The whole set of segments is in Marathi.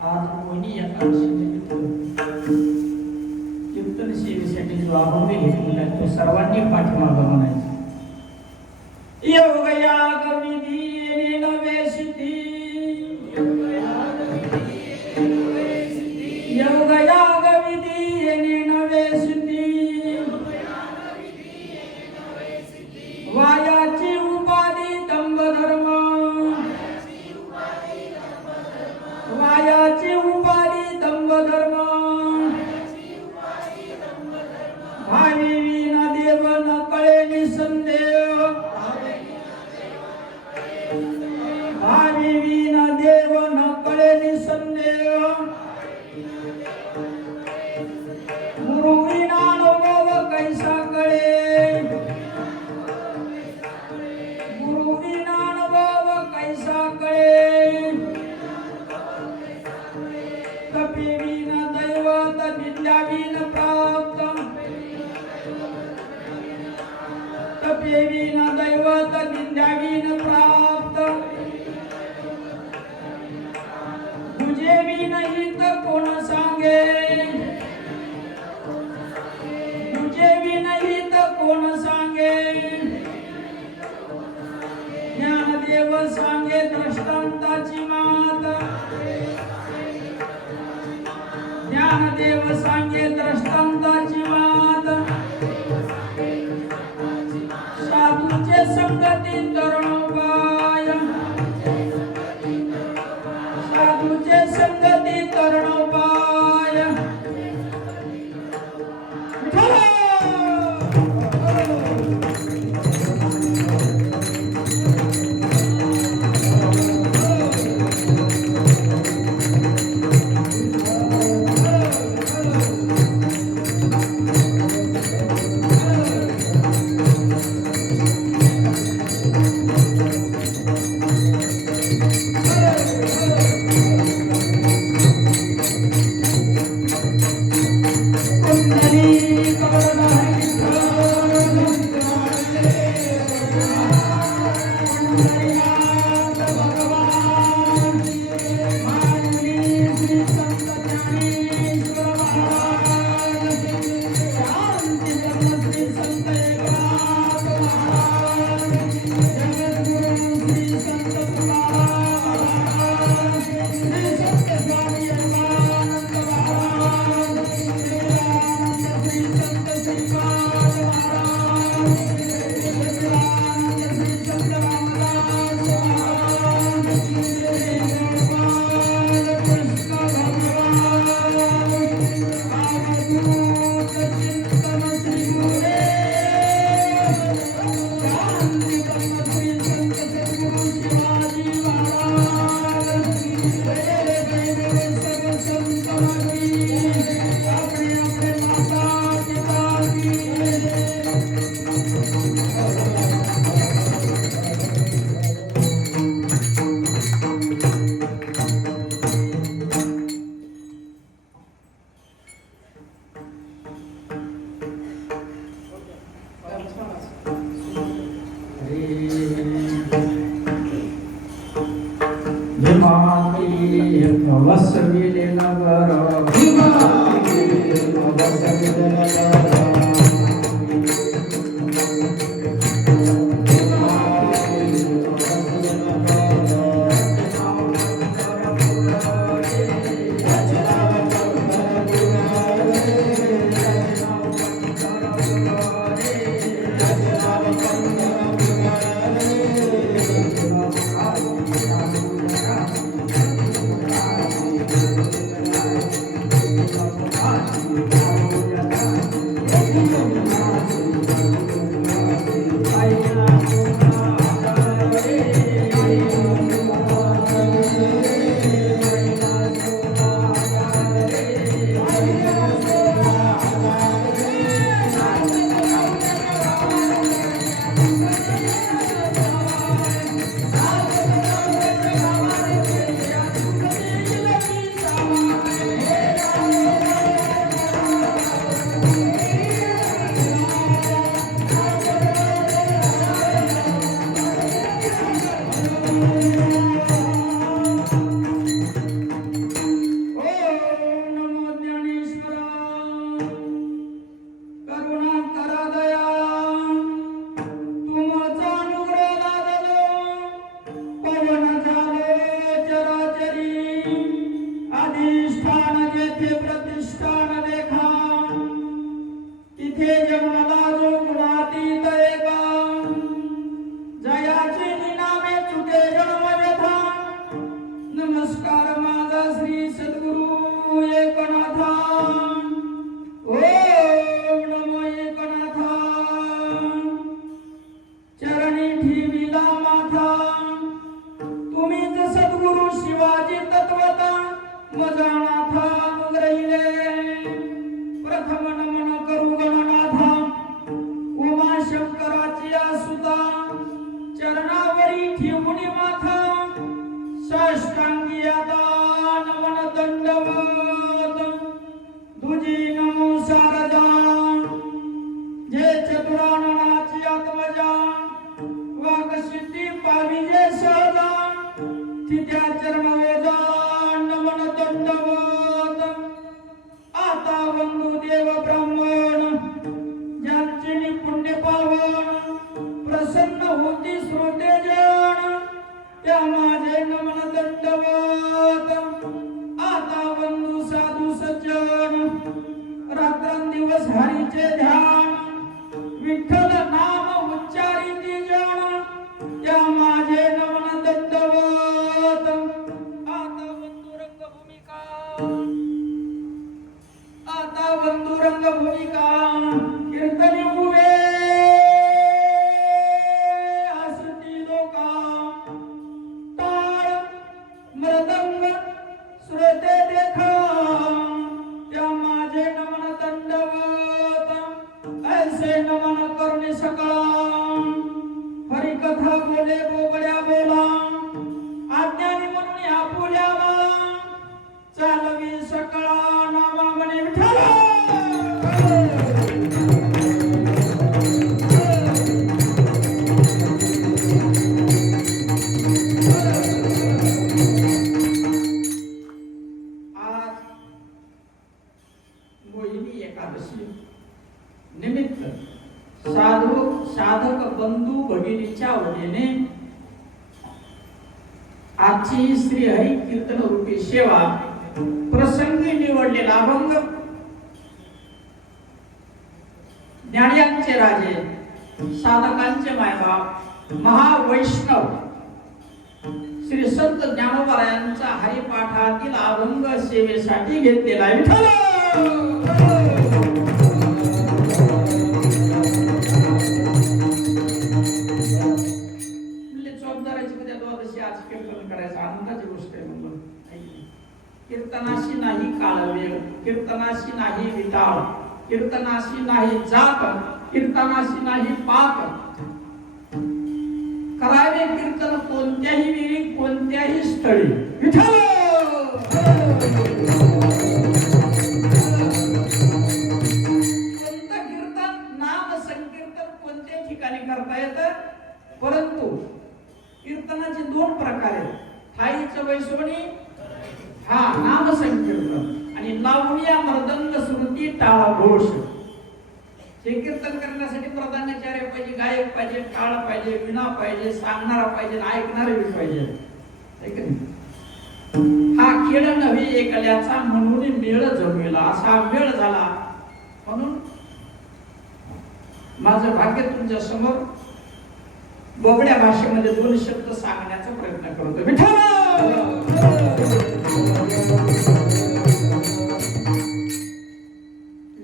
आज कोणी या कीर्तन सेवेसाठी जो अनुभव घेतलेला तो सर्वांनी पाठीमागं म्हणायचा. योगयाग विधी नवे सिद्धी, योगयाग विधी नवे सिद्धी, वायाची उपाधी दंभ धर्म, वायाची उपाधी दंभ धर्म, भावी विना देव न कळे निसंदेह, भावी विना देव न कळे निसंदेह, गुरु विना अनुभव कैसा कळे, गुरु विना अनुभव कैसा कळे, तपे विना दैवत विद्या विना प्राप्त, तपे विना दैवत विद्या विना प्राप्त, तुझे विनहित कोण सांगे, तुझे विनहित कोण सांगे, ज्ञानदेव सांगे दृष्टांताची मात, ज्ञानदेव सांगे दृष्टांताची मात, साधूचे संगती तरुणोपाय, साधूचे संगती तरुणोपाय. नमस्कार माझा श्री सद्गुरु एकनाथा. ओम नमो एकनाथा. चरणी ठेविला माथा. तुम्हीच सद्गुरु शिवाजी तत्वता मजानाथा मुगरहिले. प्रथम नमन करू गणनाथा. उमा शंकराची आसुता चरणावरी ठेवून माथा. साष्टांगी आता नमन दंडवत. तुझी नमो शारदा. जे चतुराननाची आत्मजा. वाक सिद्धी पावी जे सहजा. तिच्या चरणोजा नमन दंडवत. आता बंधू देव ब्राह्मण ज्यांचे पुण्य पावन. प्रसन्न होती श्रोते जन त्या माझे नमन दंडवत. आता बंधू साधू सज्जन रात्रंदिवस हरीचे ध्यान. विठ्ठल नाम उच्चारिती जन त्या माझे नमन दंडवत. आता बंधू रंगभूमिका. आता बंधू रंगभूमिका. कीर्तनी उभे हसती लोका. टाळ मृदंग श्रोते देखा त्या माझे नमन दंडवत. ऐसे नमन करुणी सकळा. हरिकथा बोले बोबड्या बोला. आज्ञानी म्हणून आपुल्या बाळा. चालवी सकळा नामा म्हणे विठ्ठला. मोहिनी एकादशी निमित्त साधक बंधू भगिनीच्या वतीने आजची श्री हरी कीर्तन रूपी सेवा प्रसंगी निवडलेला अभंग ज्ञानियांचे राजे साधकांचे मायबाप महावैष्णव श्री संत ज्ञानोबारायांचा हरिपाठातील अभंग सेवेसाठी घेतलेला आहे. आनंदाची गोष्ट आहे. म्हणून कीर्तनाशी नाही काळवेळ. कीर्तनाशी नाही विटाळ. कीर्तनाशी नाही जात. कीर्तनाशी नाही पाप. करावे कीर्तन कोणत्याही वेळी कोणत्याही स्थळी. विठ्ठल कोणतं कीर्तन नाम संकीर्तन कोणत्याही ठिकाणी करता येतं. परंतु कीर्तनाचे दोन प्रकार आहेत. ठाईचं वैसवणी हा नाम संकीर्तन आणि लावणीया मर्दंग श्रुती टाळ घोष. हे कीर्तन करण्यासाठी प्रधानाचार्य पाहिजे, गायक पाहिजे, टाळ पाहिजे, विणा पाहिजे, सांगणारा पाहिजे, ऐकणारे बी पाहिजे. हा खेळ नव्हे एकल्याचा म्हणून मेळ जमविला. असा मेळ झाला म्हणून माझं भाग्य तुमच्या समोर बोबड्या भाषेमध्ये दोन शब्द सांगण्याचा प्रयत्न करतो. विठ्ठल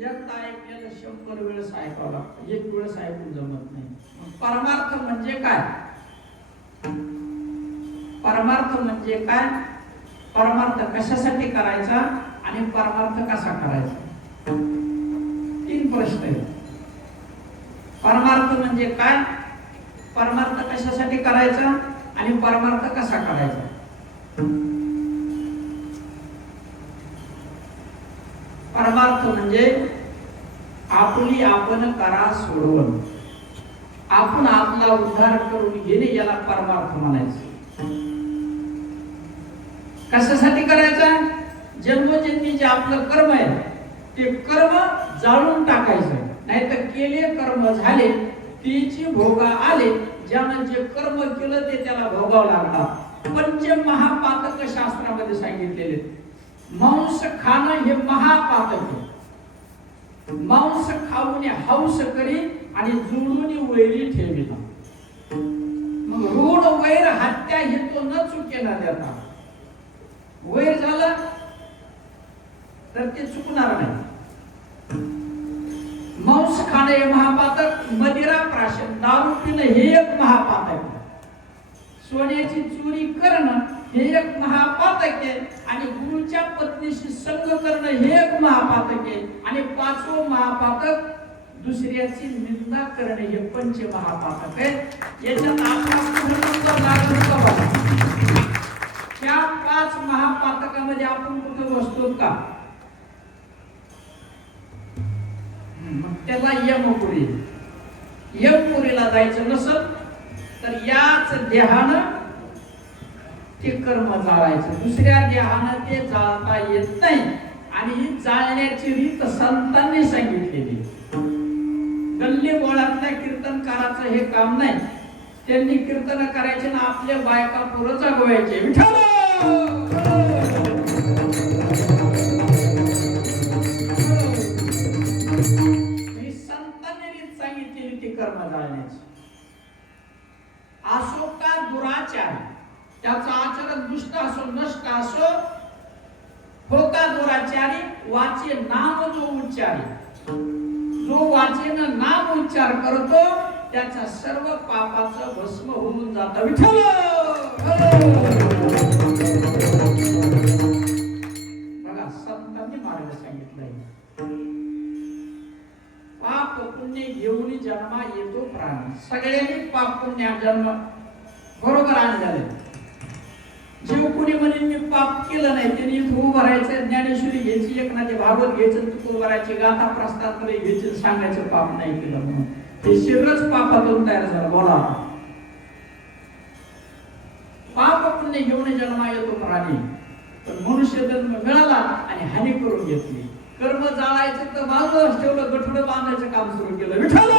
एकदा ऐकलेलं 100 वेळेस ऐकावं लागतं. एक वेळेस ऐकून जमत नाही. परमार्थ म्हणजे काय? परमार्थ म्हणजे काय? परमार्थ कशासाठी करायचा आणि परमार्थ कसा करायचा? 3 प्रश्न आहेत. परमार्थ म्हणजे काय? परमार्थ कशासाठी करायचा आणि परमार्थ कसा करायचा? परमार्थ म्हणजे आपली आपण करा सोडवून आपण आपला उद्धार करून घेणे, याला परमार्थ म्हणायचं. कशासाठी करायचा? जन्मोजन्मी जे आपलं कर्म आहे ते कर्म जाळून टाकायचं. नाहीतर केले कर्म झाले तिची भोगा आले. ज्यानं जे कर्म केलं ते त्याला भोगावं लागणार. पंच महापातक शास्त्रामध्ये सांगितलेले. मांस खाणं हे महापातक आहे. मांस खाऊन हौस करी आणि जुळून वैरी ठेविला. मग ऋण वैर हत्या हे तो न चुके न देता वैर झालं तर ते चुकणार नाही. मांस खाणं हे महापातक, मदिरा प्राशन दारू पिणं हे एक महापातक, सोन्याची चोरी करणं हे एक महापातक आहे, आणि गुरुच्या पत्नीशी संग करणं हे एक महापातक आहे, आणि पाचवं महापातक दुसऱ्याची निंदा करणे हे पंच महापातक आहे. याच्यात त्या 5 महापातकामध्ये आपण कुठे बसतो का? मग त्याला यमपुरी, यमपुरीला जायचं नसल तर याच देहानं ते कर्म जाळायचं, दुसऱ्या देहानं ते जाळता येत नाही. आणि ही जाळण्याची रीत संतांनी सांगितलेली. गल्ली बोळातल्या कीर्तनकाराचं हे काम नाही. त्यांनी कीर्तन करायचे ना आपल्या बायका पुरं जागवायचे. विठ्ठल संतांनी रीत सांगितलेली ती कर्म जाळण्याची. असो का दुराचार, त्याचा आचरण दुष्ट असो नष्ट असो, हो का दुराचारी, वाचे नाम जो उच्चारी, जो वाचेनं नाम उच्चार करतो त्याच्या सर्व पापाचं भस्म होऊन जातं. विठ्ठल बघा संतांनी मार्ग सांगितलाय. पाप पुण्य घेऊन जन्मा येतो प्राणी. सगळ्यांनी पाप पुण्य जन्म बरोबर आणले. जीव कुणी म्हणे मी पाप केलं नाही, त्यांनी उभं राहायचं, ज्ञानेश्वरी घ्यायची, एकनाथी भागवत घ्यायचं, तुकोबा भरायची, गाथा प्रस्तावमध्ये घ्यायची, सांगायचं पाप नाही केलं म्हणून. हे शरीरच पापातून तयार झालं. बोला पाप पुण्य घेऊन जन्मा येतो प्राणी. पण मनुष्य जन्म मिळाला आणि हानी करून घेतली. कर्म जाळायचं तर बाजूलाच ठेवलं, गठुडं बांधायचं काम सुरू केलं. विठ्ठल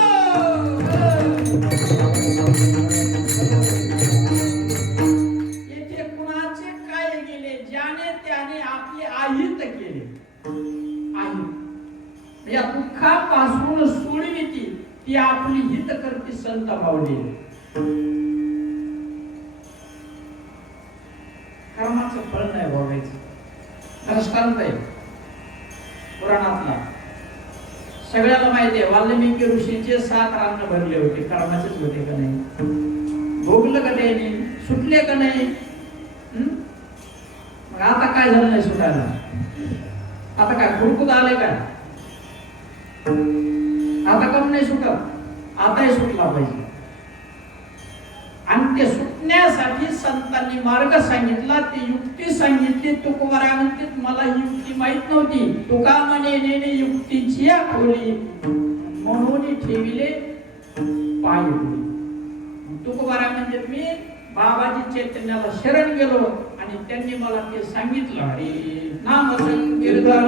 येथे कुणाचे काय गेले, ज्याने त्याने आपले आहित केले. आहित या दुःखापासून सोडविती ती आपली हित करते संत माऊली. कर्माचं फळ नाही भोगायचं. दृष्टांत आहे पुराणातला, सगळ्याला माहिती आहे. वाल्मिकी ऋषीचे 7 रान भरले होते, कर्माचेच होते का नाही? भोगलं का नाही? सुटले का नाही? मग आता काय झालं नाही सुटायला? आता काय खुरकूत आले काय? आता कम नाही सुटत, आताही सुटला पाहिजे. आणि ते सुटण्यासाठी संतांनी मार्ग सांगितला, ती युक्ती सांगितली. तुकोबारा म्हणते मला ही युक्ती माहित नव्हती. तुका म्हणे नेने युक्तीची खोली, म्हणून ठेविले पाय. तुकोबारा म्हणजे मी बाबाजी चैतन्याला शरण गेलो आणि त्यांनी मला ते सांगितलं. अरे नाम संकीर्तन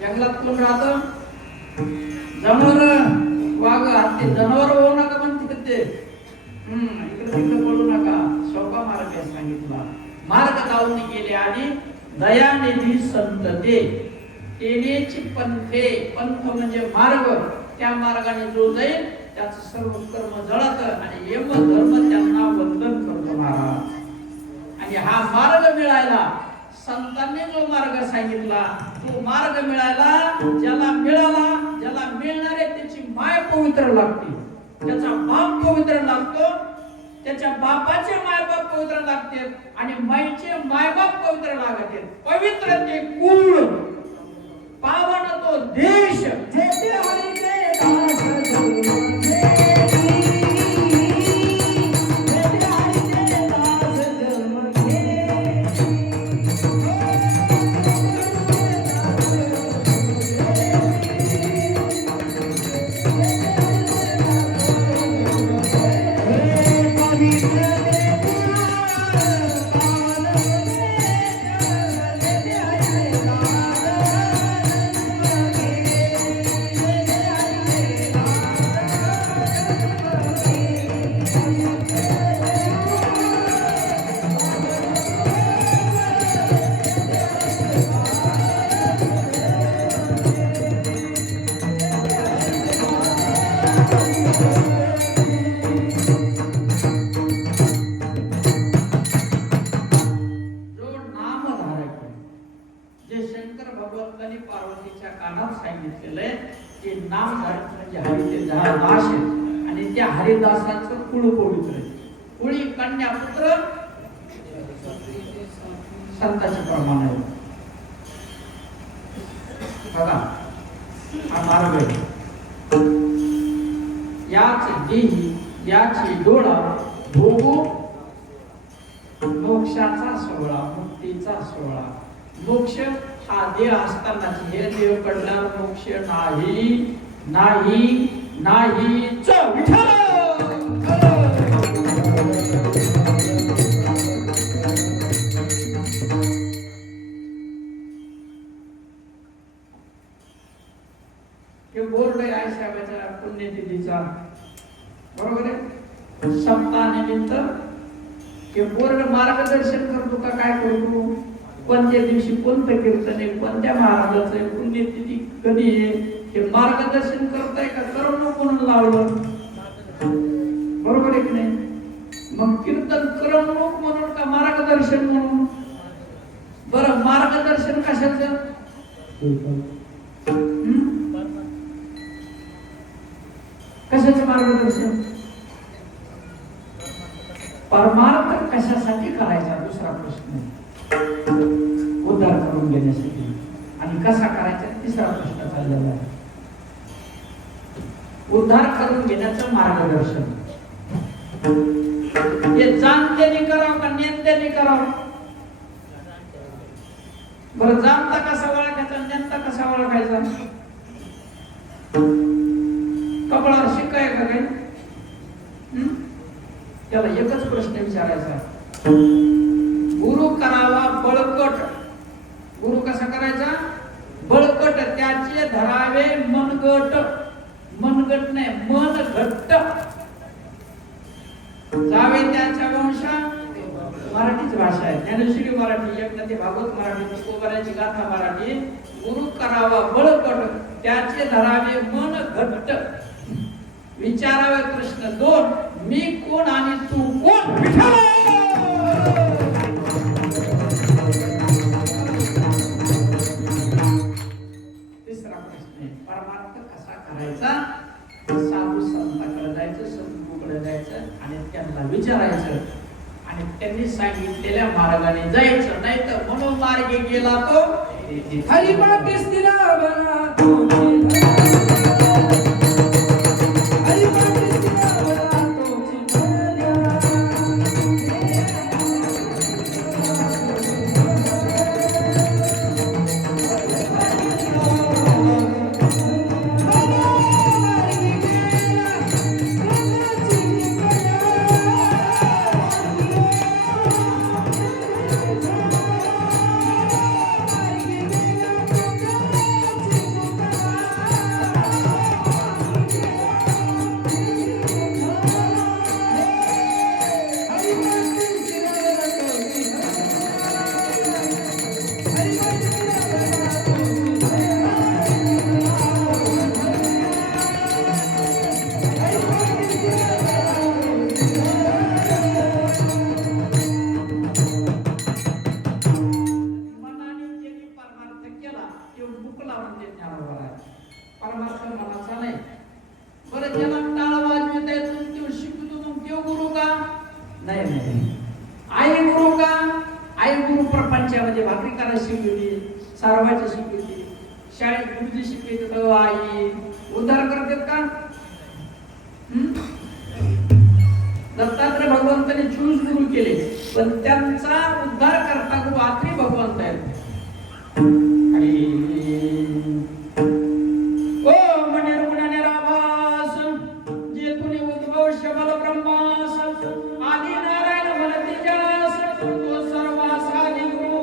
जंगलात कोण राहतं? जनावर, वाघ, हत्ती. जनावर होऊ नका म्हणते ते. इकडे तिकडे पडू नका. सोपा मार्ग सांगितला. मार्ग लावून गेले आणि दयानिधी संत ते तेनेची पंथे, पंथ म्हणजे मार्ग, त्या मार्गाने जो जाईल त्याचं सर्व कर्म जळत आणि यम धर्म त्यांना वंदन करतो महाराज. आणि हा मार्ग मिळायला संतांनी जो मार्ग सांगितला तो मार्ग मिळायला ज्याला मिळाला, ज्याला मिळणार आहे त्याची माय पवित्र लागते, त्याचा बाप पवित्र लागतो, त्याच्या बापाचे मायबाप पवित्र लागते आणि माईचे मायबाप पवित्र लागते. पवित्र ते कुळ, पावन तो देश, जेथे हरिते दास जन्मले, जेथे हरिते दास जन्मले. पार्वतीच्या कानात सांगितलेलं की नाम म्हणजे हरिचे दास आणि त्या हरिदासाचं कुळ पवित्र आहे. कुळी कन्या पुत्र संताचे प्रमाण आहे. बघा हा मार्ग आहे. याच देही याची डोळा भोगू मोक्षाचा सोहळा, मुक्तीचा सोहळा. मोक्ष हा देह असताना हे देह कडल्यावर मोक्ष नाही नाही नाही. विठ्ठल हे बोर्ड आहे साहेबाच्या पुण्यतिथीचा, बरोबर आहे. सप्ताहानिमित्त हे बोर्ड मार्गदर्शन करतो का काय करतो, कोणत्या दिवशी कोणतं कीर्तन आहे, कोणत्या महाराजाचं आहे, पुण्यतिथी कधी आहे, हे मार्गदर्शन करताय का करमणूक म्हणून लावलं, बरोबर आहे की नाही. मग कीर्तन करमणूक म्हणून का मार्गदर्शन म्हणून. बरं मार्गदर्शन कशाचं, कशाचं मार्गदर्शन, परमार्थ कशासाठी करायचा, दुसरा प्रश्न उद्धार करून घेण्यासाठी. आणि कसा करायचा तिसरा प्रश्न चाललेला आहे. उद्धार करून घेण्याचं मार्गदर्शन हे जाणत्याने करावं का नेत्याने करावं. बरं जाणता कसा ओळखायचा, नेता कसा ओळखायचा, कपाळावर शिकाय का काही. त्याला एकच प्रश्न विचारायचा, गुरु करावा बळकट. गुरु कसा करायचा, बळकट. त्याचे धरावे मनगट, मनगट नाही मन घट्ट. जावे त्याच्या वंशा, मराठीच भाषा आहे. ज्ञानेश्वरी मराठी, एकनाथी भागवत मराठी, तुकोबाराची गाथा मराठी. गुरु करावा बळकट, त्याचे धरावे मन घट्ट. विचारावे प्रश्न दोन, मी कोण आणि तू कोण. विठ्ठल तिसरा प्रश्न आहे, परमार्थ कसा करायचा. साधू संतांकडे जायचं, सद्गुरूकडे जायचं आणि त्यांना विचारायचं आणि त्यांनी सांगितलेल्या मार्गाने जायचं. नाही तर मनोमार्गे गेला तो हरिपाठीस दिला बना तो. म्हणून ते ज्ञानोबा आहे, परमार्थ मनाचा नाही. बरं ज्याला टाळ वाजवता येतो तो शिकतो मग तो गुरु का? नाही नाही. आई गुरु का? आई गुरु प्रपंचामध्ये भाकरी करायला शिकवली, सारवायची शिकवली, शाळेत गुरुजी शिकवते आई उद्धार करतात का? दत्तात्रय भगवंतांनी 24 गुरु केले, पण त्यांचा उद्धार करता गुरु आत्री भगवंत आहेत. ओ मनिर्गुण निराभास जे तुनी उद्भव शबल ब्रह्मास आदि नारायण भरतिजास तो सर्वासादि गुरु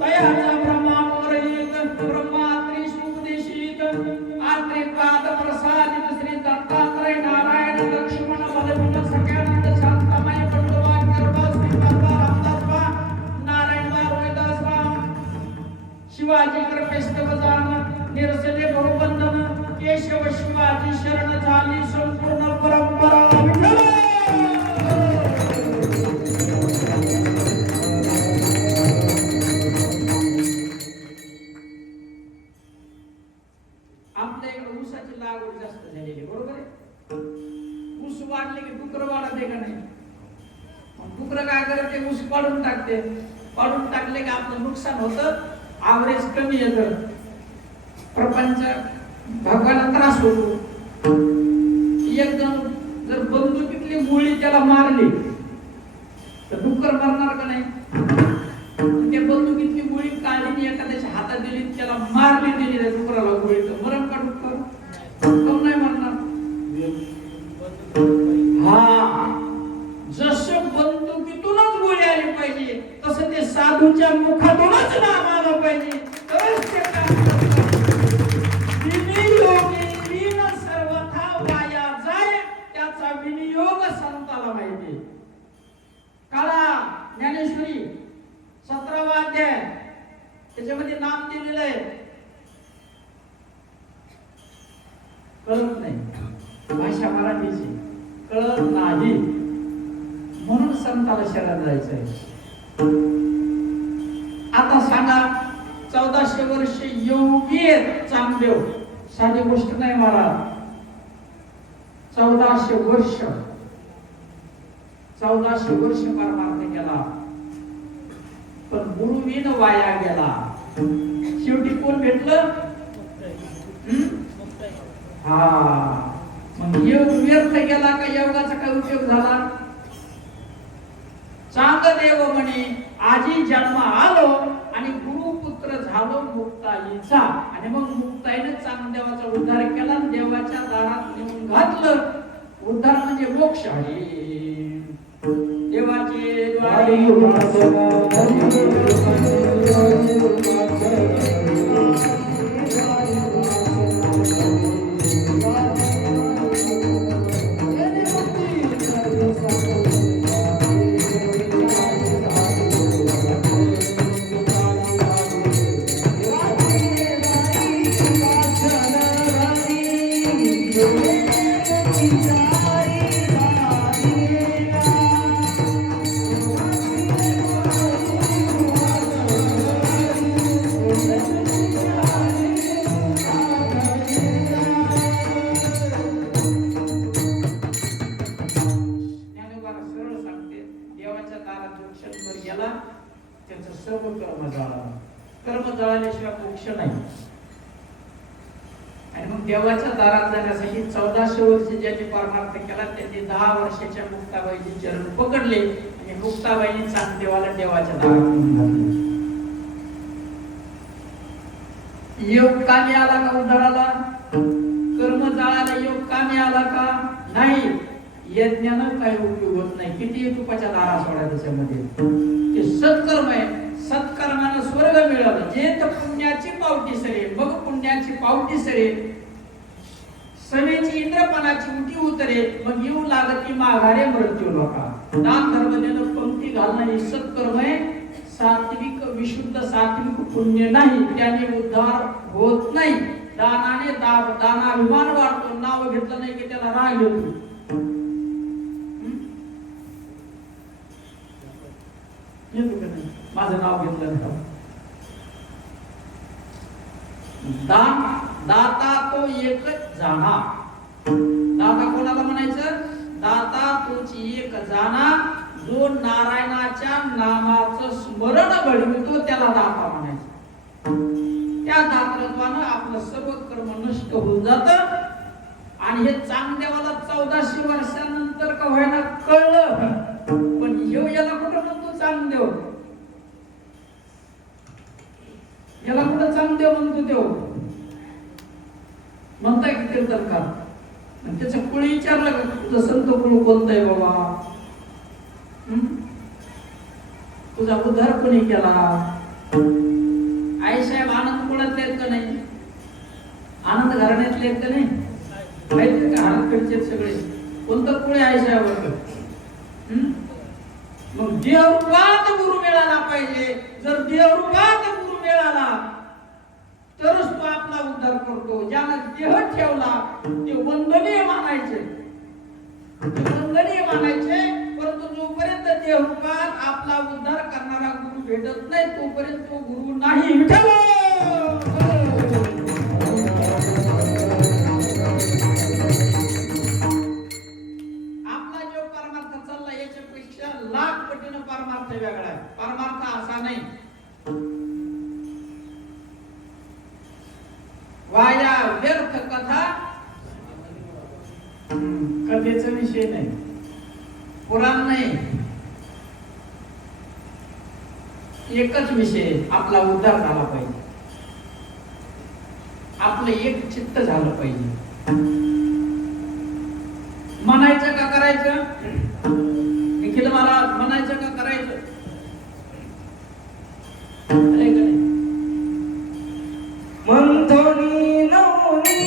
तयाचा ब्रह्मानुरहित ब्रह्मात्री उपदेशित आत्री पाद प्रसादित श्री दत्तात्रय नारायण लक्ष्मण बलविन सख्यानंद शांतमय पंडुवा गर्भ श्री बाबा रामदास नारायण रोहिदास शिवाजी कृपेस्तव जान निरसले बहुबंधन केशव शिवाजी शरण झाली संपूर्ण परंपरा विठ्ठल. आपल्या इकडे ऊसाची लागवड जास्त झालेली बरोबर आहे. ऊस वाढले की डुकर वाढत आहे का नाही? डुकर काय करते? ऊस पाडून टाकते. पाडून टाकले की आपलं नुकसान होतं, ॲव्हरेज कमी येतं, प्रपंच भगवान त्रास होतो. एकदम जर बंदुकीतली गोळी त्याला मारली तर डुक्कर मरणार का नाही? त्या बंदुकीतली गोळी काढली एखाद्याच्या हातात दिली, त्याला मारली दिली त्या डुकराला गोळी, तर मरण का डुक्कर? कोण नाही मरणार? हा, जसं बंदुकीतूनच गोळी आली पाहिजे तसं ते साधूच्या मुखातूनच नाम आलं पाहिजे, तरच ते काम करतात. विनियोगी विन सर्वथा वाया जाय, त्याचा विनियोग संताला माहिती. काळा ज्ञानेश्वरी 17वा अध्याय त्याच्यामध्ये नाम दिलेलं आहे. कळत नाही, भाषा मराठीची कळत नाही म्हणून संताला शरण जायचंय. आता सांगा 1400 वर्ष योगी चांगदेव, साधी गोष्ट नाही महाराज. 1400 वर्ष परमार्थ केला, पण गुरुविन वाया गेला. शेवटी कोण भेटलं? हा, मग योग व्यर्थ गेला का योगाचा काय उपयोग झाला? चांगदेव म्हणे आजी जन्म आलो आणि गुरुपुत्र झालो मुक्ताईचा, आणि मग मुक्ताईने चांगदेवाचा उद्धार केला, देवाच्या दारात नेऊन घातलं. उद्धार म्हणजे मोक्ष आहे. देवाचे द्वारे देवाच्या दारात जाण्यासाठी 1400 वर्ष ज्यांनी परमार्थ केला त्यांनी 10 वर्षाच्या मुक्ताबाईचे चरण पकडले आणि मुक्ताबाईने चांगदेवाला देवाच्या दारात घेऊन घातले. योग कामी आला का उद्धाराला? कर्म जाळाला योग कामी आला का? नाही. यज्ञानं काही उपयोग होत नाही. किती तुपाच्या दारा सोडा त्याच्यामध्ये. ते सत्कर्म आहे. सत्कर्मानं स्वर्ग मिळालं. जे तर पुण्याची पावटी सरे, मग पुण्याची पावटी सरे, समेची इंद्रपणाची उठी उतरे, मग येऊ लागती माघारे मृत्यू लोका. दान धर्म देणं, पंक्ती घालणं हे सत्कर्म आहे. सात्विक विशुद्ध सात्विक पुण्य नाही, त्याने उद्धार होत नाही. दानाने दानाभिमान वाढतो. नाव घेतलं नाही की त्याला राग येतो. माझं नाव घेतलं दान दाता तो एकच जाणा. दाता कोणाला म्हणायचं? दाता तोची एक जाणा, जो नारायणाच्या नामाचं स्मरण घडवितो त्याला दाता म्हणायचं. त्या दातृत्वानं आपलं सर्व कर्म नष्ट होऊन जातं. आणि हे चांगदेवाला 1400 वर्षानंतर का व्हायला कळलं. पण ह्यो याला कुठं म्हणतो चांगदेव? याला कुठं चांगदेव म्हणतो? देव म्हणताय की कीर्तनकार? त्याचं कुळी विचारलं का तुझं संत कुळ कोणतं आहे बाबा? तुझा उद्धार कोणी केला? आईसाहेब आनंद कुळातले आहेत का नाही? आनंद घराण्यातले आहेत का नाही? माहिती का हातकडचे सगळे? कोणतं कुळ आहे आईसाहेब? मग देवरूपात गुरु मिळाला पाहिजे. जर देवरूपात गुरु मिळाला तरच तो आपला उद्धार करतो. ज्याने देह ठेवला ते वंदनीय मानायचे, वंदनीय मानायचे. परंतु जोपर्यंत देहरूपात आपला उद्धार करणारा गुरु भेटत नाही तोपर्यंत तो गुरु नाही. आपला जो परमार्थ चालला याच्यापेक्षा लाख पटीनं परमार्थ वेगळा आहे. परमार्थ असा नाही वाया व्यर्थ कथा, कथेचा विषय नाही, पुराण नाही. एकच विषय, आपला उद्धार झाला पाहिजे, आपलं एक चित्त झालं पाहिजे. म्हणायचं का करायचं? निखिल महाराज म्हणायचं का करायचं? मंथोनी नवनी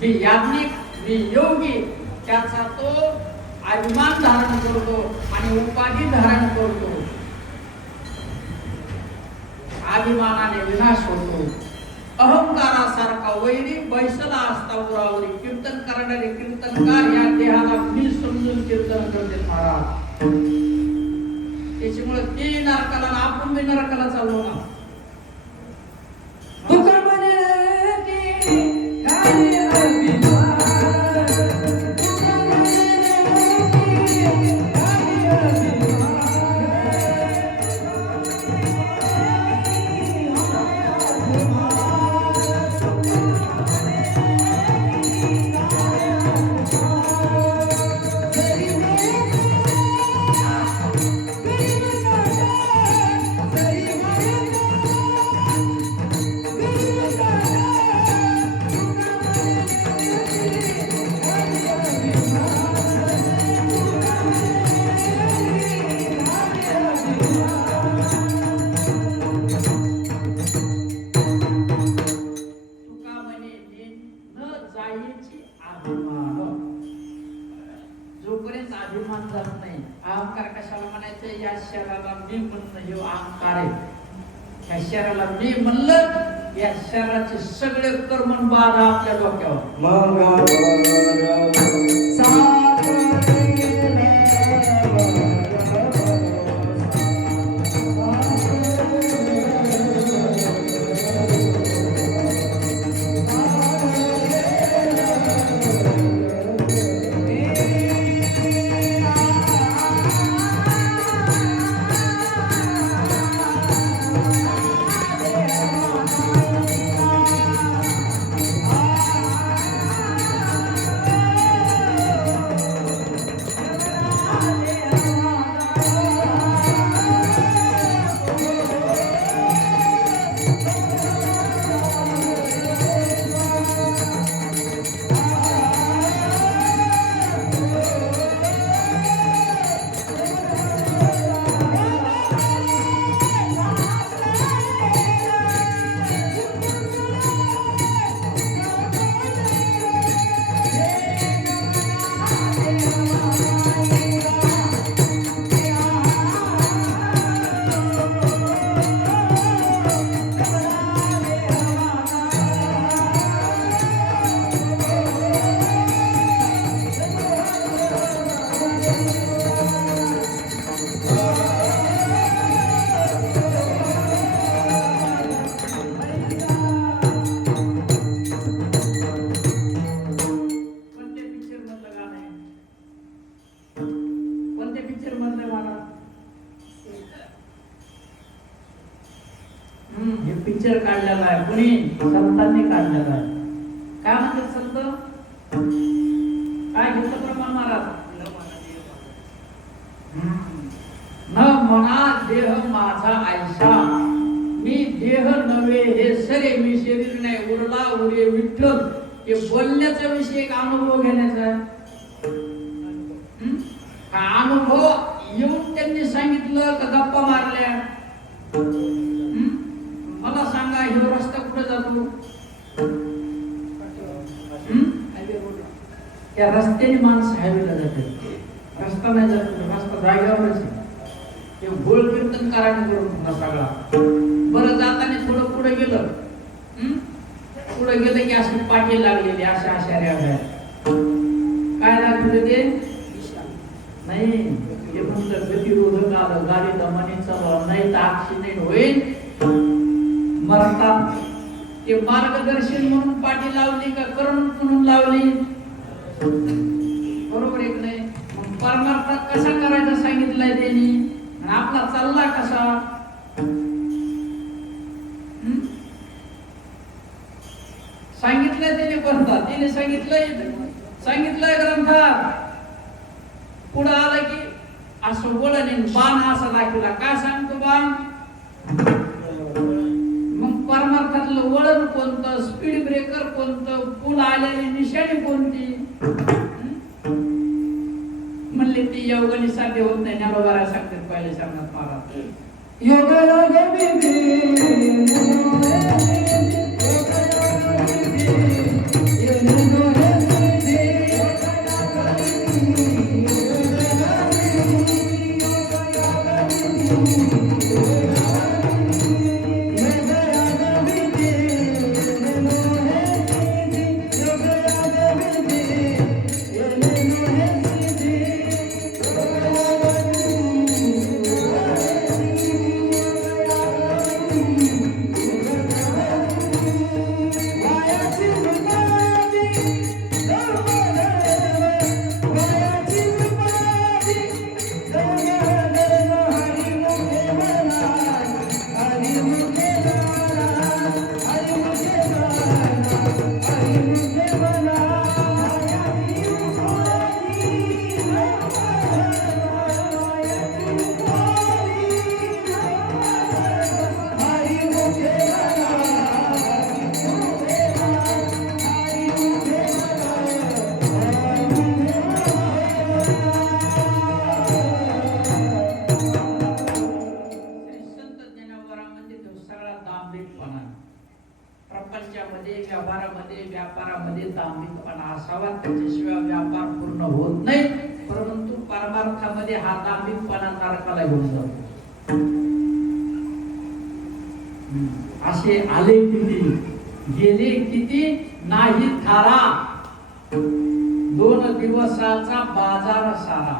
मी याज्ञिक, मी योगी, त्याचा तो अभिमान धारण करतो आणि उपाधी धारण करतो. अभिमानाने विनाश होतो. अहंकारासारखा वैरी बैसला असता उरावरी. कीर्तन करणारे कीर्तनकार या देहाला मी समजून कीर्तन करते महाराज. त्याच्यामुळे ते नरकाला, आपण बी नरकाला चाललो ना. या शरीराला मी म्हणलं, या शरीराचे सगळे कर्म आणि बाधा आपल्या डोक्यावर. हे पिक्चर काढलेला आहे, कुणी संतांनी काढलेला आहे. काय म्हणतात संत? काय घेतलं प्रमाण महाराज? न म्हणा देह माझा आयशा, मी देह नव्हे हे सरे, मी शरीर नाही उरला उरे विठ्ठल. हे बोलण्याचा विषय एक अनुभव घेण्याचा आहे. हा अनुभव येऊन त्यांनी सांगितलं का गप्पा मारल्या? मला सांगा, हे रस्ता कुठे जातो? त्या रस्त्याने माणसं हायवेला जातात, रस्ता नाही जातो, रस्ता जागेवरच आहे. ते गोळ कीर्तन करायला करून सगळा. बरं जाताना थोडं पुढे गेलं, पुढे गेलं की अशी पाठी लागलेली, अशा अशा रेवड्या. काय दाखवलं ते? नाही, ते म्हणलं गतिरोधक आलं, गाडी दमाने चालवा, नाही तर ऍक्सिडेंट होईल, मरतात. ते मार्गदर्शन म्हणून पाठी लावली का करमणूक म्हणून लावली? बरोबर एक नाही. मग परमार्थात कसा करायचा सांगितलंय त्यांनी, आणि आपला चालला कसा? सांगितलंय त्याने कोणता? त्याने सांगितलंय ग्रंथात. पुढे आलं की असं बोलणे, बाण असा दाखवला. काय सांगतो बाण? मग परमार्थातलं वळण कोणतं, स्पीड ब्रेकर कोणतं, पुढे आलेली निशाणी कोणती? म्हणले ती योगाने साध्य होत नाही. ज्ञानोबाला सांगतात पहिले सांगत महाराज, योग प्रपंचामध्ये, व्यवहारामध्ये, व्यापारामध्ये दांभिकपणा असावा, त्याच्याशिवाय व्यापार पूर्ण होत नाही. परंतु परमार्थामध्ये हा दांभिकपणा नरकाला घेऊन जातो. असे आले किती, गेले किती, नाही थारा. 2 दिवसाचा बाजार सारा.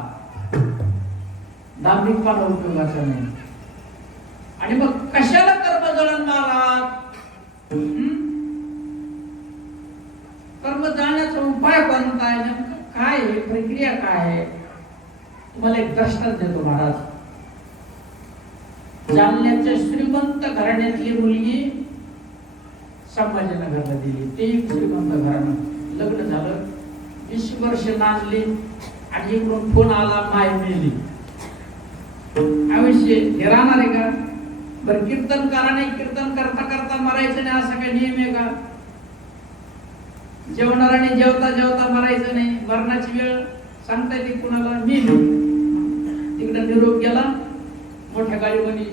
दांभिकपणा उपयोगाचा नाही. आणि मग कशाला कर्म जळणणार? कर्म जाण्याचा उपाय कोणता आहे, नेमकं काय आहे, प्रक्रिया काय आहे? तुम्हाला एक दृष्टांत देतो महाराज. जालन्याच्या श्रीमंत घराण्यातली मुलगी संभाजीनगरला दिली. ते एक श्रीमंत घराणं. लग्न झालं, 20 वर्ष नांदली आणि इकडून फोन आला, माय मेली. अवश्य हे राहणार आहे का? बरं, कीर्तनकाराने कीर्तन करता करता मरायचं नाही असा काही नियम आहे का? जेवणाराने जेवता जेवता मरायचं नाही. मरणाची वेळ सांगता येते कुणाला? मेली. तिकडे निरोप गेला, मोठ्या गाडीमध्ये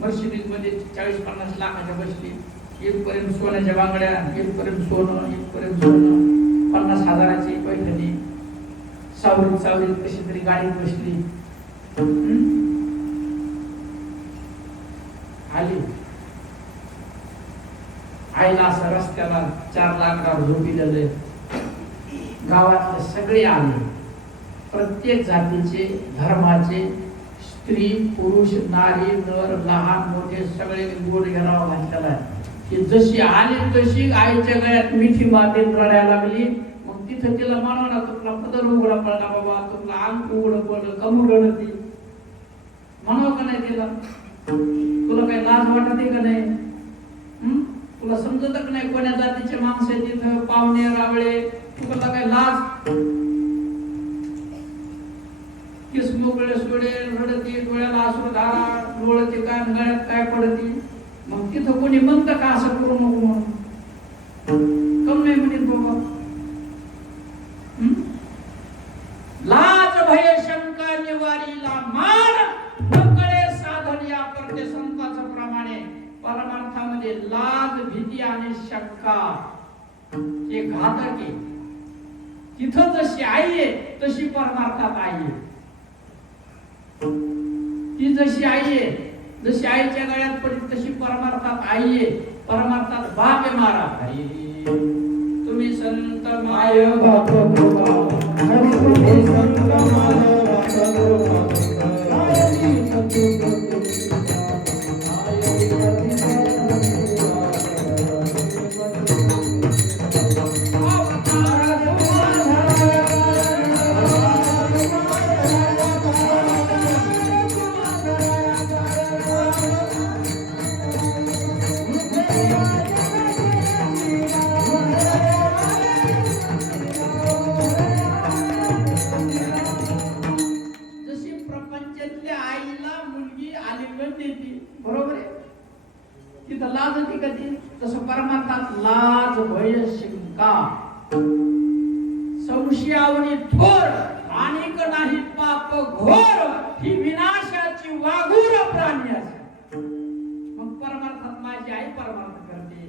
मर्सिडीज मध्ये 40-50 लाखाच्या बसली. इथपर्यंत सोन्याच्या बांगड्या, इथपर्यंत सोनं, इथपर्यंत सोनं, 50,000ची पैठणी, सावरीत कशी तरी गाडीत बसली. आली आईला असं रस्त्याला 4 लाकडावर झोपी दिले. गावातले सगळे आले, प्रत्येक जातीचे, धर्माचे, स्त्री पुरुष नारी नर लहान मोठे सगळे गोड घेरावा घातलेला आहे. की जशी आली तशी आईच्या गळ्यात मिठी मातीत रडायला लागली. मग तिथं तिला म्हणावं ना, तुला पदर उघडा पडला बाबा, तुला अंग उघडं पडलं, कमू रडती म्हणावं का नाही तिला? तुला काही लाज वाटते का नाही? तुला समजत का नाही कोण्या जातीचे माणसं आहे तिथं, पाहुणे रावळे? तुला काय लाज? किस मोकळे सोडे रडती, डोळ्याला अश्रू धारा लोळते, कान गळ्यात काय पडती? मग तिथं कोणी म्हणतं का असं करू नको म्हणून? कम नाही म्हणत बाबा. लाज भय शंका निवारीला मान, नकळे साधन या करते संताचं प्रमाणे. परमार्थामध्ये लाज भीती आणि शंका हे घातक आहे. तिथं जशी आई आहे तशी परमार्थात आई आहे. ती जशी आई आहे, जशी आईच्या गळ्यात पडली तशी परमार्थात आई आहे. परमार्थात बाप आहे मारा. तुम्ही संत माय बाप तुम्ही संत माय परमार्थात लाज भय शंका संशयावनी थोर अनेक नाही पाप घोर ही विनाशाची वाघूर प्राणी असे. मग परमार्थात माझी आई परमार्थ करते,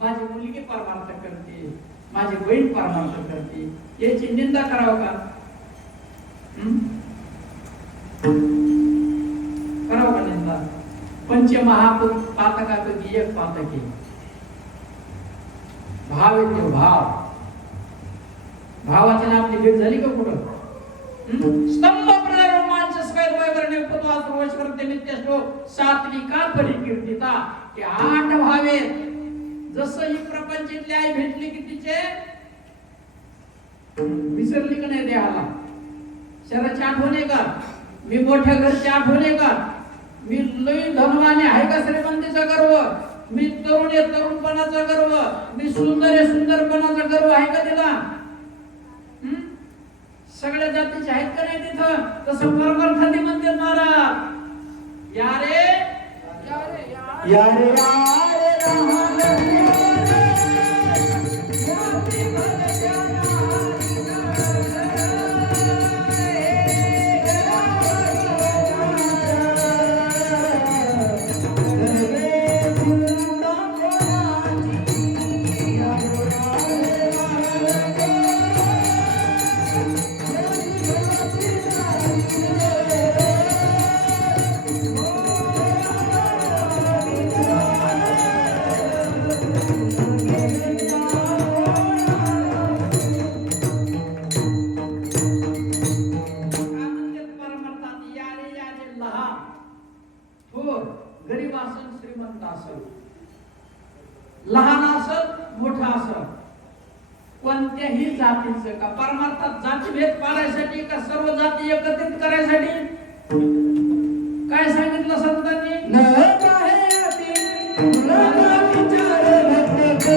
माझी मुलगी परमार्थ करते, माझी बहीण परमार्थ करते, याची निंदा करावं का? करावं का निंदा? पंचमहापातकापैकी एक पातक आहे भाव येतो. भावाच्या आपली भेट झाली का कुठं? स्तंभ रोमांच स्वेद वैवरणे उपवास करते नित्यश्लो सात्विका परिकीर्तिता. की 8 भावे जसं ही प्रपंचातली आई भेटली की तिचे विसरली का नाही देहाला? शहराची आठवण आहे का? मी मोठ्या घरची आठवण आहे का? मी लई धनवाने आहे का श्रीमंतीचा गर्व? मी तरुण आहे तरुणपणाचा गर्व? मी सुंदर आहे सुंदरपणाचा गर्व आहे का तिला? सगळ्या जातीचे आहेत का नाही तिथं? तसं परमार्थाने म्हणते महाराज. यारे यारे यारे श्रीमंत असेल, लहान असेल मोठा असेल, कोणत्याही जातीचं का परमार्थात जातीभेद पाडायसाठी का सर्व जाती एकत्रित करायसाठी काय सांगितलं संतांनी? न पाहे अति तुला विचार भक्त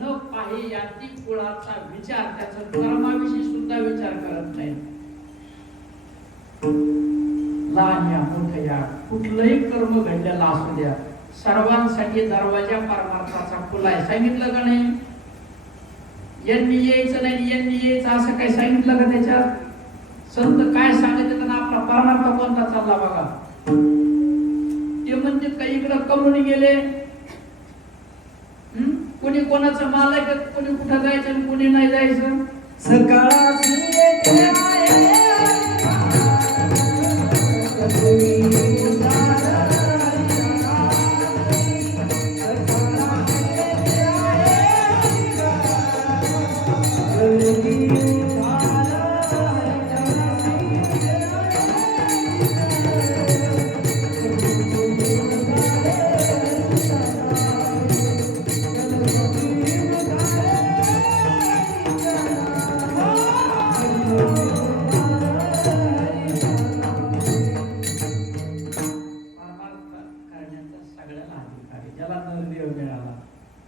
न पाहे याती कुळाचा विचार, त्याचा कर्माविषयी सुद्धा विचार करत नाही. लहान या मोठ्या या कुठलंही कर्म घडलेलं असू द्या, सर्वांसाठी दरवाजा परमार्थाचा खुला आहे. सांगितलं का नाही? यांनी यायचं नाही, यांनी यायचं असं काही सांगितलं का त्याच्यात? संत काय सांगितलं ना, आपला परमार्थ कोणता चालला बघा. ते म्हणते काही इकडं कमून गेले, कोणी कोणाचं मालक, कोणी कुठं जायचं आणि कोणी नाही जायचं. सकाळी येते आहे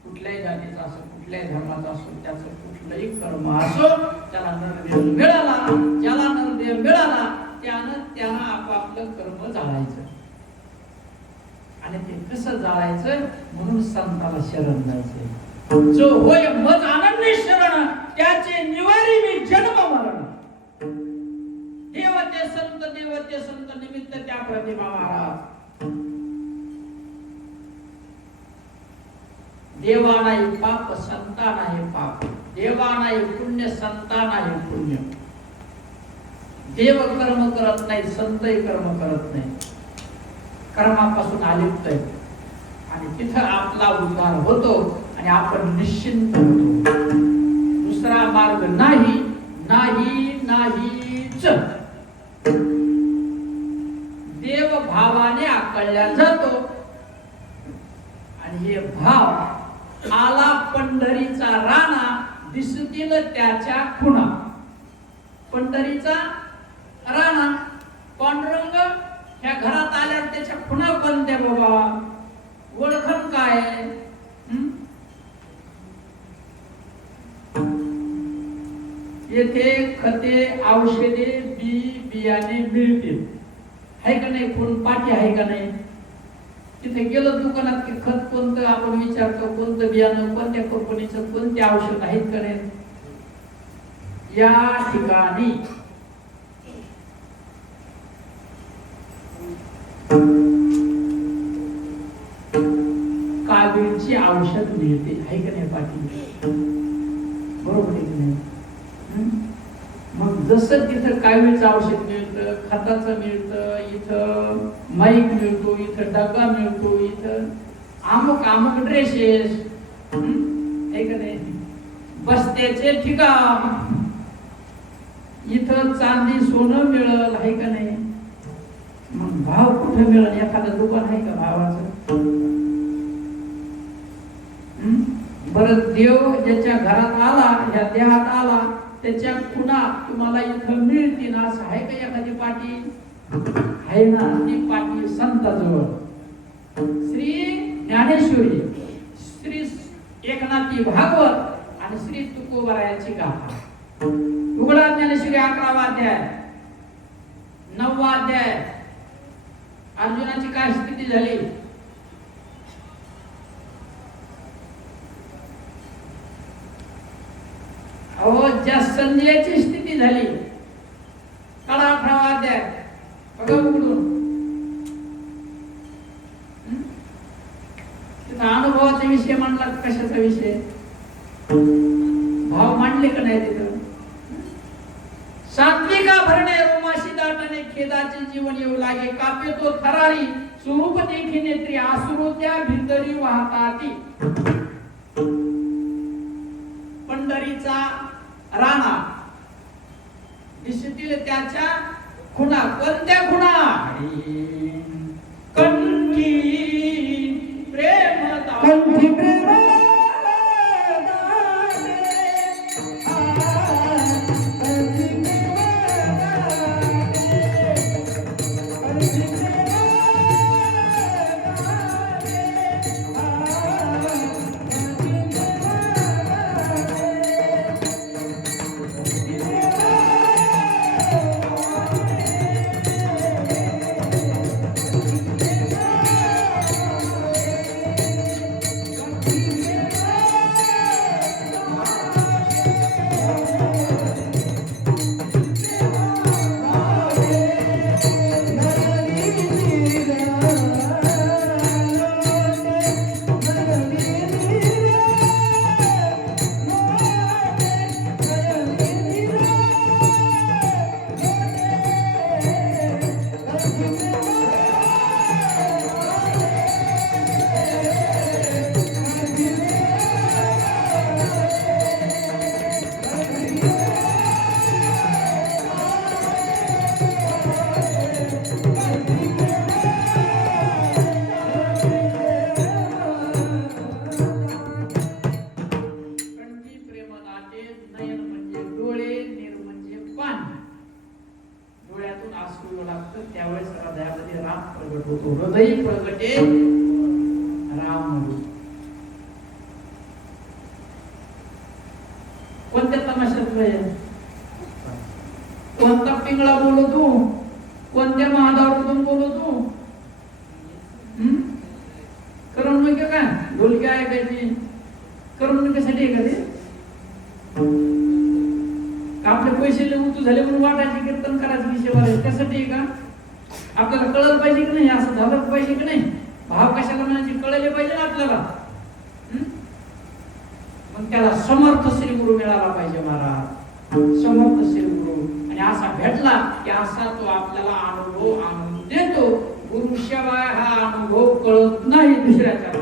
कुठल्याही जातीचा असो, कुठल्याही धर्माचा असो, त्याचं कुठलंही कर्म असो, त्याला नरदेव मिळाला. ज्याला नरदेव मिळाला त्यानं आपापलं कर्म जाळायचं. आणि ते कसं जाळायचं म्हणून संताला शरण जायचं. जो होय मज आनंदी शरण, त्याचे निवारी मी जन्म मरण. देवते संत निमित्त त्या प्रतिमा महाराज. देवा नाही पाप, संता नाही पाप. देवा नाही पुण्य, संता नाही पुण्य. देव कर्म करत नाही, संतही कर्म करत नाही. कर्मापासून अलिप्त आहे आणि तिथं आपला उद्धार होतो आणि आपण निश्चिंत होतो. दुसरा मार्ग नाही, नाही, नाहीच. देव भावाने आकळल्या जातो आणि हे भाव आला पंढरीचा राणा, दिसतील त्याच्या खुणा. पंढरीचा राणा पांडुरंग ह्या घरात आल्या, त्याच्या खुणा कोणत्या बाबा? ओळखण काय? येथे खते, औषधे, बियाणे मिळतील. आहे का नाही? खून पाठी आहे का नाही? तिथे गेलो दुकानात की खत कोणतं आपण विचारतो, कोणतं बियाणं, कोणत्या कंपनीचं, कोणते औषध आहेत का नाही? या ठिकाणी कावीळची औषध मिळते. आहे का नाही पाठी? बरोबर आहे की नाही? मग जसं तिथं कावीळचं औषध मिळतं, खताचं मिळतं, इथं माईक मिळतो, इथं डबा मिळतो, इथं अमुक ड्रेसेस, आहे का नाही? बस्त्याचे ठिकाण, इथं चांदी सोनं मिळल, आहे का नाही? मग भाव कुठे मिळेल? एखादं दुकान आहे का भावाचं? बरं, देव ज्याच्या घरात आला, ह्या देहात आला, त्याच्या खुणा तुम्हाला इथं मिळतील असं आहे का एखादी पाटी? आहे ना, ती पाटी संताजवळ. श्री ज्ञानेश्वरी, श्री एकनाथी भागवत आणि श्री तुकोबरायाची गाथा. उघडा ज्ञानेश्वरी 11वा अध्याय, 9वा अध्याय. अर्जुनाची काय स्थिती झाली? अहो, ज्या संजयाची स्थिती झाली, 18वा अध्याय बघा उघडून. तिथं अनुभवाचा विषय मांडला. कशाचा विषय? भाव मांडले का नाही तिथं? सात्विका भरणे रोमाशी दाटणे खेदाचे जीवन येऊ लागे कापे तो थरारी स्वरूप देखी नेत्री आसुरो त्या भितरी वाहताती. पंढरीचा राणा दिसतील त्याच्या खुणा. कोणत्या खुणा? कंठी प्रेम कंठी प्रेम त्यावेळेस हृदयामध्ये राम प्रगट होतो. हृदय प्रगटे राम. कोणत्या तमाशात कोणता पिंगळा बोलतो? कोणत्या महादावतून बोलतो? करमणूक काय? ढोलकी ऐकायची करमणुकीसाठी आहे का ते? आपले पैसे उतू झाले म्हणून वाटायचे कीर्तन करायचं विषय त्यासाठी आहे का? आपल्याला कळलं पाहिजे की नाही? असं झालं पाहिजे की नाही? भाव कशाला म्हणायचे कळले पाहिजे ना आपल्याला. मग त्याला समर्थ श्री गुरु मिळाला पाहिजे महाराज. समर्थ श्री गुरु आणि असा भेटला की असा तो आपल्याला अनुभव आणून देतो. गुरुशिवाय हा अनुभव कळत नाही दुसऱ्याच्या.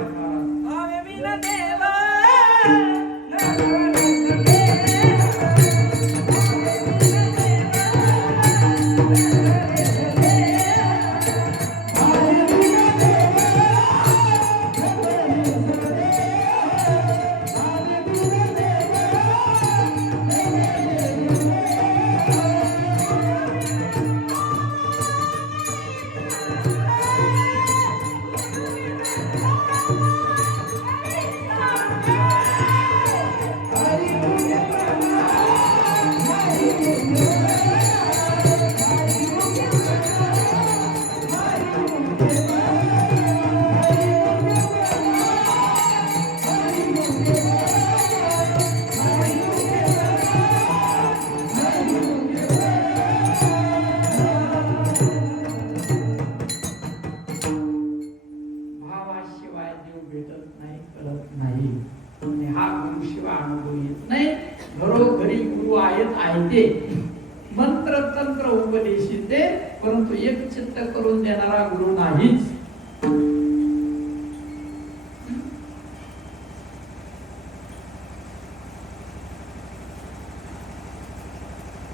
मंत्र तंत्र उपदेशित दे परंतु एक चित्त करून देणारा गुरु नाहीच.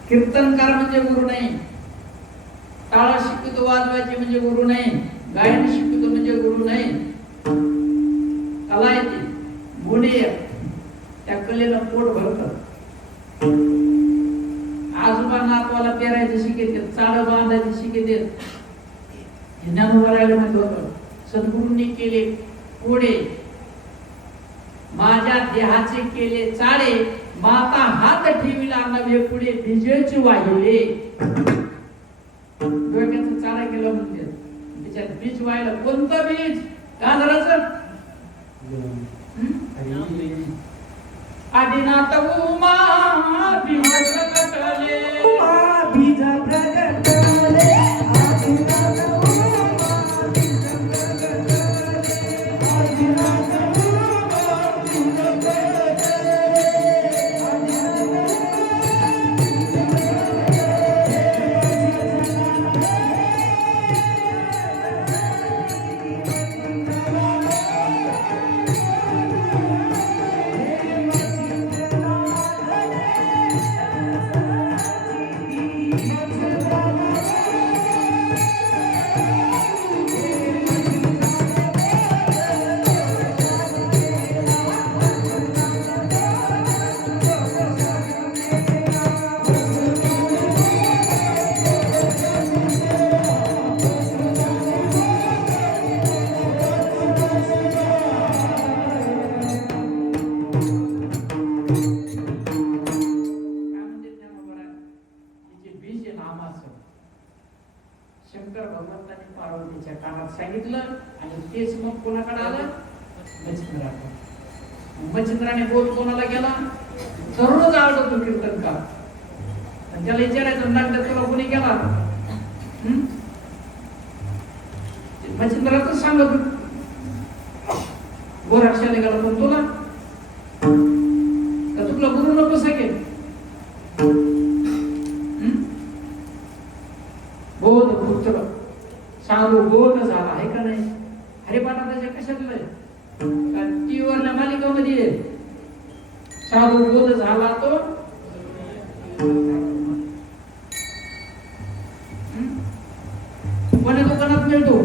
कीर्तनकार म्हणजे गुरु नाही. टाळा शिकतो वाजवायचे म्हणजे गुरु नाही. गायन शिकतो म्हणजे गुरु नाही. कला येते गुणे त्या कलेला पोट भरतं. आजोबा नातवाला पेरायचं शिकवतात, चाळ बांधायचं शिकवतात. ज्ञानोबा म्हणत होतं सद्गुरूंनी केले कोडे माझ्या देहाचे केले चाळे माता हात ठेविला नव्हे पुढे बीजेच वाहिले. डोक्याचं चाळा केलं म्हणते त्याच्यात बीज व्हायला. कोणतं बीज? गाजराचं. आदिनाथ उमा बीज प्रगटले बीज प्रगटले आदिनाथ उमा बीज प्रगटले आदिनाथ उमा बीज प्रगटले महाराज सांगितलं आणि तेच मग कोणाकडे आलं मच्छिंद्राकडे. मच्छिंद्राने बोल कोणाला गेला दररोज आवडतो कीर्तनकार आणि त्याला विचारायचं नाट्य तुला कोणी केला मच्छिंद्राच सांगत गोरक्षाने गेला पण तुला का तुला गुरु नको सकेल बोध पुत्र साधू बोध झाला आहे का नाही. हरिपाठा त्याच्या कशातलं आहे टीव्हीवरच्या मालिकामध्ये साधू बोध झाला तो कोण्या दुकानात मिळतो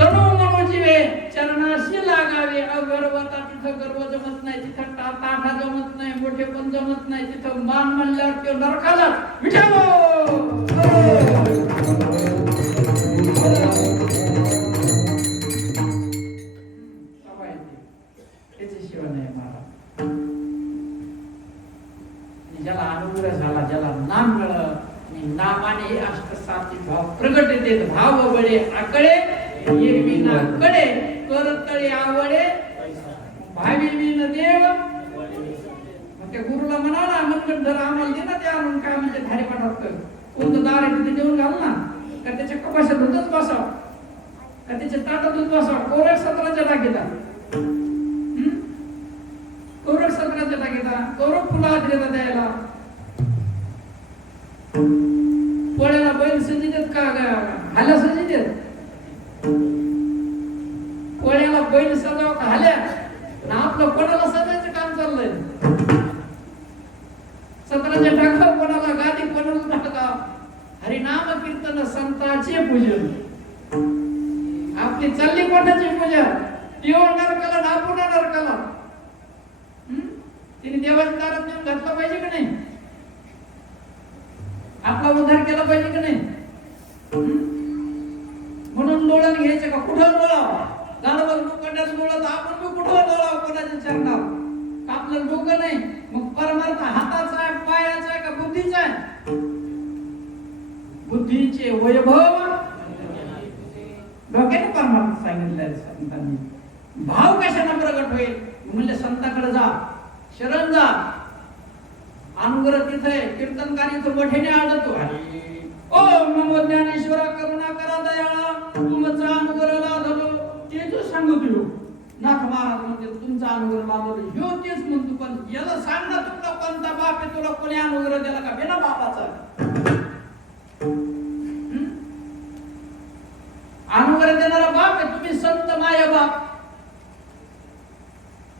तनु मनोजीवे चरणाशी लागावे. अगरवता तिथं गर्व जमत नाही, तिथं ताठा जमत नाही, मोठे पण जमत नाही, तिथं मान म्हणल्यावर तो नरकाला विठाव त्याच्याशिवाय नाही महाराज. ज्याला अनुग्रह झाला, ज्याला नाम मिळालं आणि नामाने अष्टसाती भाव प्रगट येते. भाव बळे आकडे एरविना कडे करतळे आवडे भाविविन देव. मग त्या गुरुला म्हणाला मनगट धर आम्हाला दे ना ते आणून काय म्हणजे धारे पाठात कोणतं दार आहे तिथे देऊन घाल ना का त्याच्या कपाशात दूधच बसाव का त्याच्या ताटात दूध बसाव. कोरक सत्राच्या टाकीता कौरव सत्राच्या टाकीता कौरव फुला देतात द्यायला. पोळ्याला बैल सजिदेत का हाल्या सजिदेत पोळ्याला बैल सजाव का हाल्या ना आपलं कोणाला सजायचं काम चाललंय. सत्राच्या टाका कोणाला गादी कोणाला टाका. हरिनाम कीर्तन संतांचे पूजन आपली चालली कोणाची पूजा पिओ नरकाला नापुना नरकाला. तिने देवाच्या दारात नेऊन घातला पाहिजे का नाही. आपला उद्धार केला पाहिजे का नाही. म्हणून डोळ्यात घ्यायचं का कुठं डोळा गाडवर लोखंडाचं डोळा तर आपण बी कुठं डोळा कोणाच्या चरणात आपलं डोकं नाही. मग परमार्थ हाताचा आहे पायाचा आहे का बुद्धीचा आहे. बुद्धीचे वैभव डोक्याने परमार्थ सांगितलंय संतांनी. भाव कशाने प्रगट होईल म्हणजे संताकडे जा शरण जा. अनुग्रह तिथे कीर्तनकारी तो मोठ्याने आढळतो. ओम नमो ज्ञानेश्वरा करुणा करा दयाळा तुमचा अनुग्रह लाभलो. तेच सांगू दिलो नाथ महाराज म्हणजे तुमचा अनुग्रह लाभलो ह्यो तेच म्हणतो. पण याला सांग ना तुला कोणता बाप आहे तुला कोणी अनुग्रह दिला का बिना बापाचा. अनुग्रह देणारा बाप आहे तुम्ही संत माया बाप.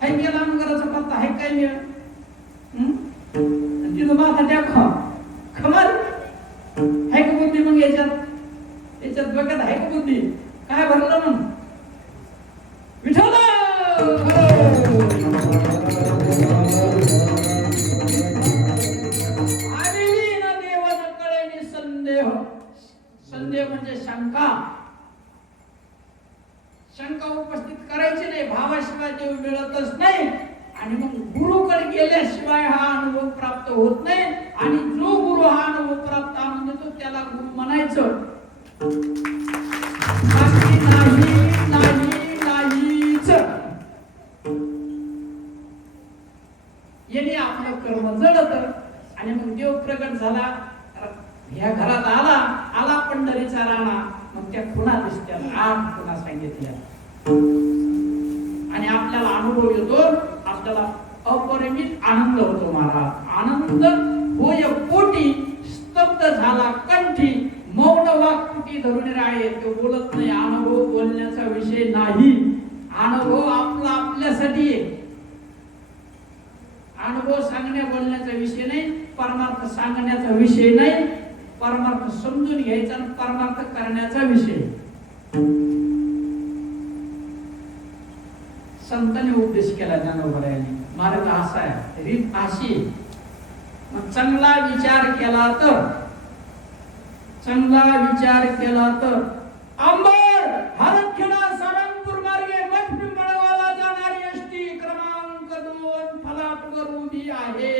हाय गेला अनुग्रहाचा पत्ता हाय काय मिळ तिथं माथा द्या खमर हाय का बुद्धी. मग याच्यात बघत आहे का बुद्धी काय भरलं मग विठ्ठल आदिलीन देवन कळेनी संदेह. संदेह म्हणजे शंका. शंका उपस्थित करायची नाही. भावाशिवाय देव मिळतच नाही आणि मग गुरुकडे गेल्याशिवाय हा अनुभव प्राप्त होत नाही. आणि जो गुरु हा अनुभव प्राप्त आणून देतो त्याला गुरु म्हणायचं. बाकी नाहीच. याने आपलं कर्म जळत आणि मग देव प्रगट झाला. ह्या घरात आला पंढरीचा राणा. मग त्या खुणा दिसत्या 8 खुणा सांगितल्या आणि आपल्याला अनुभव येतो. आपल्याला अपरिमित आनंद होतो महाराज. आनंद होय पोटी स्तब्ध झाला कंठी मौन वाक्पुटी धरून राहे. तो बोलत नाही. अनुभव बोलण्याचा विषय नाही. अनुभव आपला आपल्यासाठी अनुभव सांगण्या बोलण्याचा विषय नाही. परमार्थ सांगण्याचा विषय नाही. परमार्थ समजून घ्यायचा आणि परमार्थ करण्याचा विषय. संतांनी उपदेश केला ज्ञानोबरायांनी. मार्ग असा आहे रीत अशी. मग चांगला विचार केला तर अंबर हरखेडा सारंगपूर मार्गे मठ पिंपळवाला जाणारी एसटी क्रमांक 2 फलाटवर उभी आहे.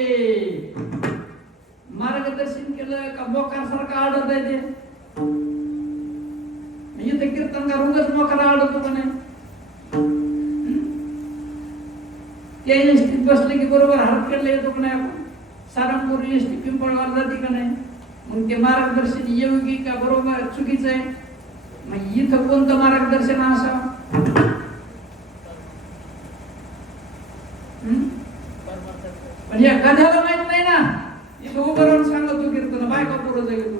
मार्गदर्शन केलं का बोकार सारखं आढळत आहे ते. इथं कीर्तनकार उगाच मोकळा आडतो का नाही? त्या एसटीत बसले की बरोबर हातकडला येतो का नाही आपण? सारंगपूर एसटी पिंपळगाव जाते का नाही? मग ते मार्गदर्शन योगी का बरोबर चुकीचं आहे? मग इथं कोणतं मार्गदर्शन असावं? पण या गध्याला माहित नाही ना, इथं उभं राहून सांगतो कीर्तन बायका पुढं जाईल तू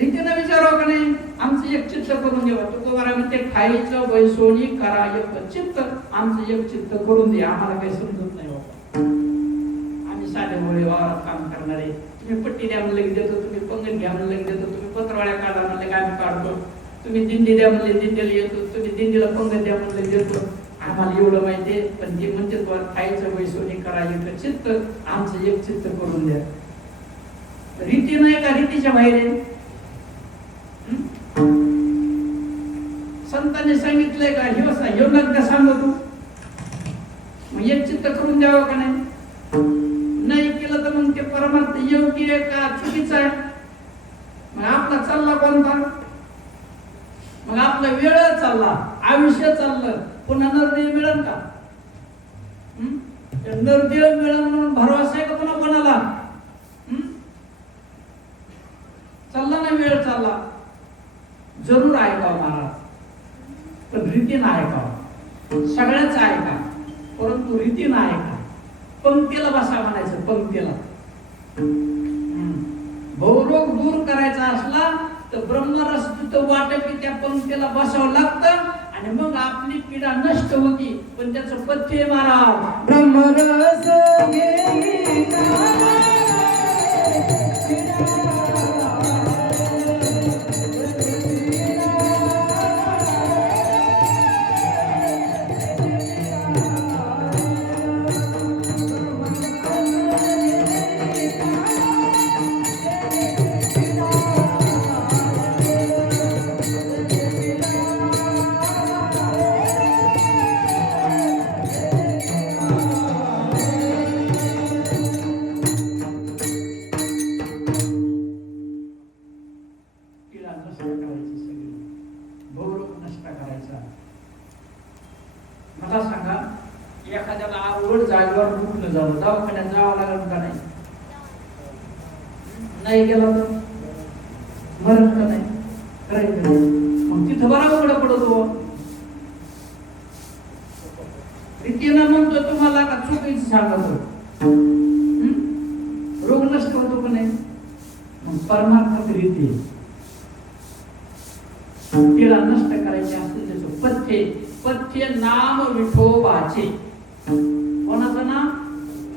रीतीनं विचारावं का नाही? आमचं एक चित्त करून द्यावं. तुकोबारा म्हणते ठाईचं वैसोनी करा एक चित्त, आमचं एक चित्त करून द्या. आम्हाला काही समजत नाही बाबा, आम्ही साधे मुळे वावरात काम करणारे. तुम्ही पट्टी द्या म्हणलं की देतो, तुम्ही पंगत घ्या म्हणलं की देतो, तुम्ही पत्रवाड्या काढा म्हणलं की आम्ही काढतो, तुम्ही दिंडी द्या म्हणले दिंडीला येतो, तुम्ही दिंडीला पंगत द्या म्हणलं की देतो. आम्हाला एवढं माहितीये. पण ते म्हणते तो ठाईचं वैसोनी करा एक चित्त, आमचं एक चित्त करून द्या. रीती नाही का रीतीच्या बाहेर आहे? संतांनी सांगितलंय का हे नका सांगू तू, मग एक चित्त करून द्यावं का नाही? नाही केलं तर मग ते परमार्थ योग्य आहे का चुकीचं आहे? मग आपला चालला कोणता? मग आपला वेळ चालला, आयुष्य चाललं, पुन्हा नरदेव मिळेल का? नरदेव मिळेल म्हणून भरवसा आहे का पुन्हा कोणाला? चालला ना वेळ चालला, जरूर ऐकावं महाराज, पण रीतीनं ऐकावं. सगळ्याच ऐका, परंतु रीतीनं ऐका. पंक्तीला बसा म्हणायचं, पंक्तीला. भवरोग दूर करायचा असला तर ब्रह्मरस तिथं वाटप त्या पंक्तीला बसावं लागतं आणि मग आपली पीडा नष्ट होती. पण त्याचं पथ्य महाराज ब्रह्मरस घेई का मला सांगा, एखाद्याला आवड जागेवर दुखणं झालं, दवाखान्यात जावं लागलं का नाही? नाही गेला तर मरण का नाही? करायचं मग तिथं बरा उघड पडतो. रीतीनं म्हणतो तुम्हाला का चुकीचं सांगतो? रोग नष्ट होतो का नाही? मग परमार्थ रीती तिला नष्ट करायचे असते त्याचं पथ्य. पथ्य नाम विठोबाचे. कोणाचं नाम?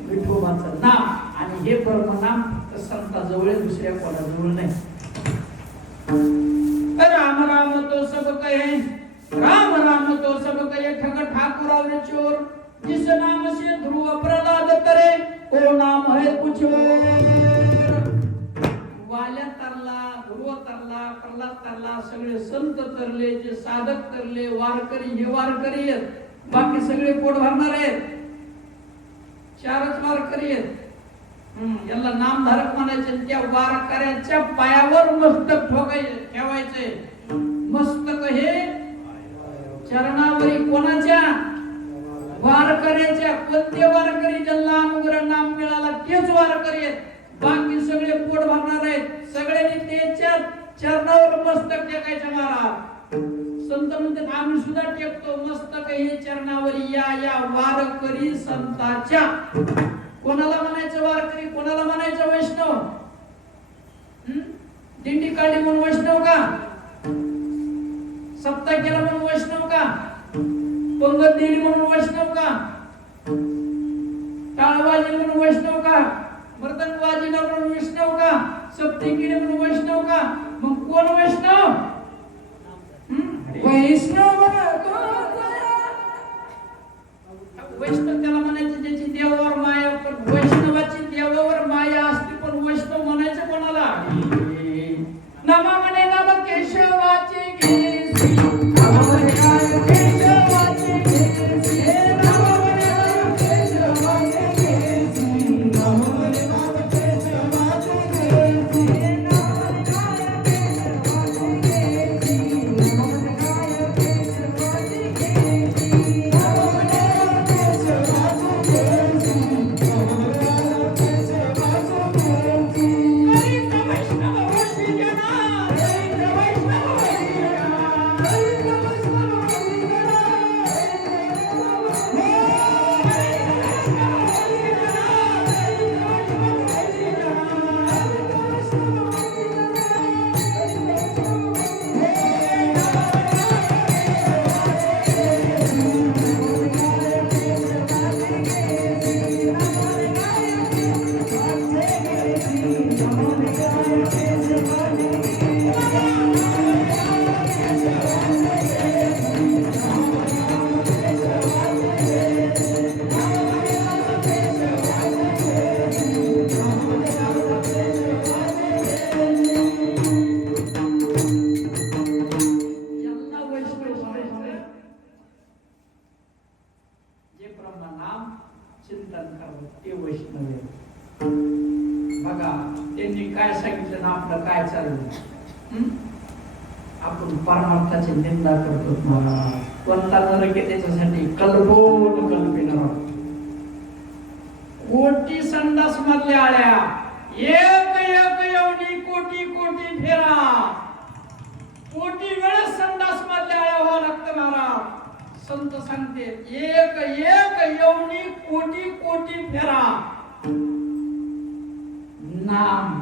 विठोबाचं नाम. आणि हे ब्रह्मनाम फक्त संताजवळ, दुसऱ्या कोणाजवळ नाही. राम राम तो सब कहे, राम राम तो सब कहे, ठग ठाकुर और चोर, जिस नाम से ध्रुव प्रहलाद करे, ओ नाम है कुछ वाल्या तरला, ध्रुव तरला, प्रल्हाद तरला, सगळे संत तरले, जे साधक तरले, वारकरी हे वारकरी आहेत, बाकी सगळे पोट भरणार आहेत. चारच वारकरी आहेत. याला नामधारक म्हणायचे. त्या वारकऱ्याच्या पायावर मस्तक ठेवायचे. मस्तक हे चरणावरी कोणाच्या? वारकऱ्याच्या. कोणते वारकरी? ज्यांना अनुग्रह नाम मिळाला तेच वारकरी आहेत. बाकी सगळे पोट भरणार आहेत. सगळ्यांनी त्याच्या चरणावर मस्तक टेकायचं महाराज. संत म्हणते आम्ही सुद्धा टेकतो मस्तक हे चरणावरी या वारकरी संताच्या. कोणाला म्हणायचं वारकरी, कोणाला म्हणायचं वैष्णव? दिंडी काढली म्हणून वैष्णव का? सप्ताह केला म्हणून वैष्णव का? पंगत दिली म्हणून वैष्णव का? टाळ वाजली म्हणून वैष्णव का? मृदंग वाजला म्हणून वैष्णव का? सप्ती केली म्हणून वैष्णव का? मग कोण वैष्णव? वैष्णव वैष्णव त्याला म्हणायचं ज्याची देवावर माया. पण वैष्णवाची देवावर माया असते, पण वैष्णव म्हणायचं कोणाला? नामा म्हणे नाम केशवाचे घेसी, नामा म्हणे नाम केशवाचे घेसी, नामा म्हणे नाम केशवाचे घेसी, नामा म्हणे नाम केशवाचे घेसी, नामा म्हणे नाम केशवाचे घेसी. चिंतन करावं ते वैष्णव आहे. बघा त्यांनी काय सांगितलं ना आपलं काय चाललं. आपण परमार्थाची निंदा करतो महाराज. कोणता नरक आहे त्याच्यासाठी कल्पोन कल्पिना कोटी संडास मधल्या आळ्या एक एक एवढी कोटी कोटी फेरा कोटी वेळेस संडास मधल्या आळ्या व्हावं लागतं महाराज. संत सांगते एक एक एवढी कोटी कोटी फेरा नाम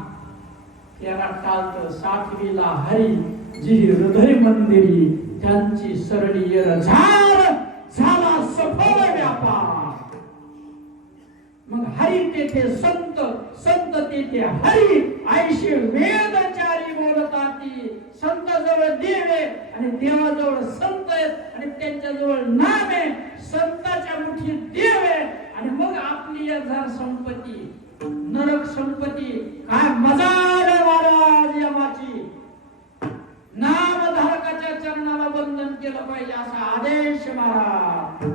फेरा टाळत साठवीला हरी जी हृदय मंदिरी त्यांची सरणी येर झार झाला सफल व्यापार. मग हरी तेथे संत संत तेथे हरी ऐशी वेदचारी बोलताती. संत जवळ देव आहे आणि देवाजवळ संत आहेत आणि त्यांच्याजवळ नाम आहे. संताच्या मुठीत देव आहे आणि मग आपली यथार संपत्ती नरक संपत्ती काय मजा आहे महाराज यमाची. नामधारकाच्या चरणाला वंदन केलं पाहिजे असा आदेश महाराज.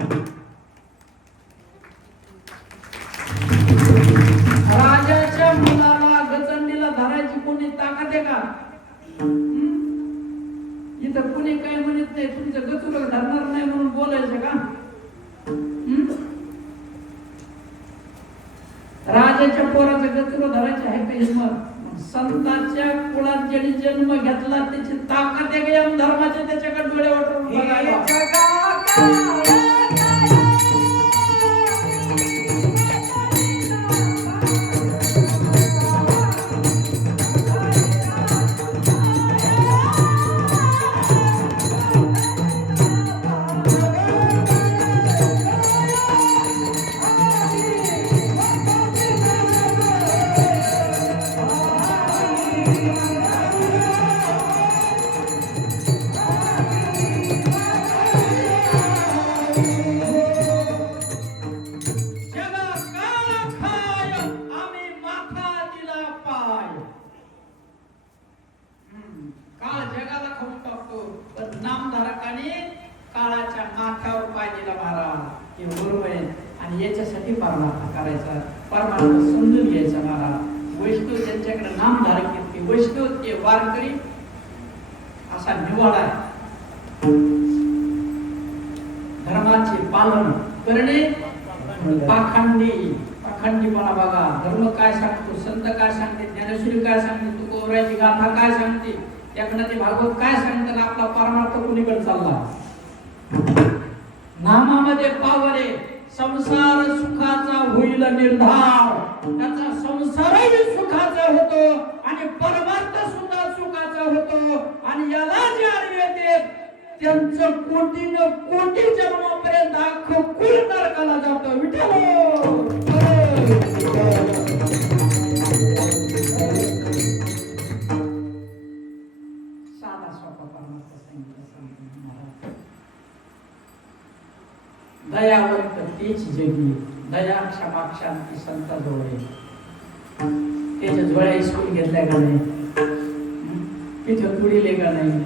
राजाच्या मुलाला गचंडीला धरायची कोणी ताकद आहे का? इथं कुणी काही म्हणत नाही तुमचं गचुरं धरणार नाही म्हणून बोलायचं का? राजाच्या पोराचं गचुरं धरायचं आहे का हिंमत? संतांच्या कुळात ज्यांनी जन्म घेतला त्याची ताकद आहे का धर्माचे त्याच्याकडे डोळे वाटून बघायला. याच्यासाठी परमार्थ करायचा. परमार्थ समजून घ्यायचा महाराज. वैष्णव ज्यांच्याकडे नामधारक आहेत ते वैष्णव ते वारकरी असा निवाडा आहे. धर्माचे पालन करणे पाखंडीपणा बघा. धर्म काय सांगतो, संत काय सांगते, ज्ञानेश्वरी काय सांगते, तुकोबरायची गाथा काय सांगते, एकनाथी भागवत काय सांगते, आपला परमार्थ कुणीकडे चालला. नामामध्ये पावरे संसार सुखाचा होईल निर्धार. त्याचा संसारही सुखाचा होतो आणि परमार्थ सुद्धा सुखाचा होतो. आणि याला जे येते त्यांचं कोटीनं कोटी जन्मापर्यंत अख्खं कुल नरकाला जातं. विठ्ठल साधा सोपा परमार्थ सांगितलं. दयावंत तेच जगी दया क्षमा शांती संताजवळ आहे. त्याच्या जोड्या स्कूल घेतल्या का नाही, तिथं तुडीले का नाही,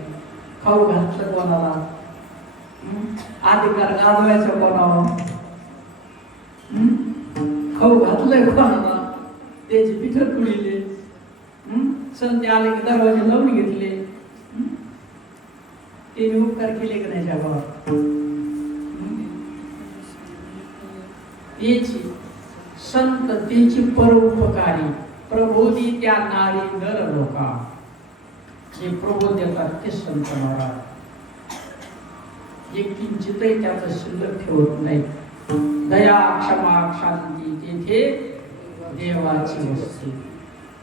खाऊ घातलं कोणाला, अधिकार गाजवायचा कोणाला, खाऊ घातलंय कोणाला, त्याची पिठं तुडीले. संत आले की दरवाजे लावून घेतले. ते उपकार केले का नाही जगावर. त्याची संत त्याची परोपकारी प्रबोधी त्या नारी नर लोका. जे प्रबोध देतात ते संत महाराज. जे किंचितही त्याचं शिल्लक ठेवत नाही. दया क्षमा शांती तेथे देवाची वस्ती.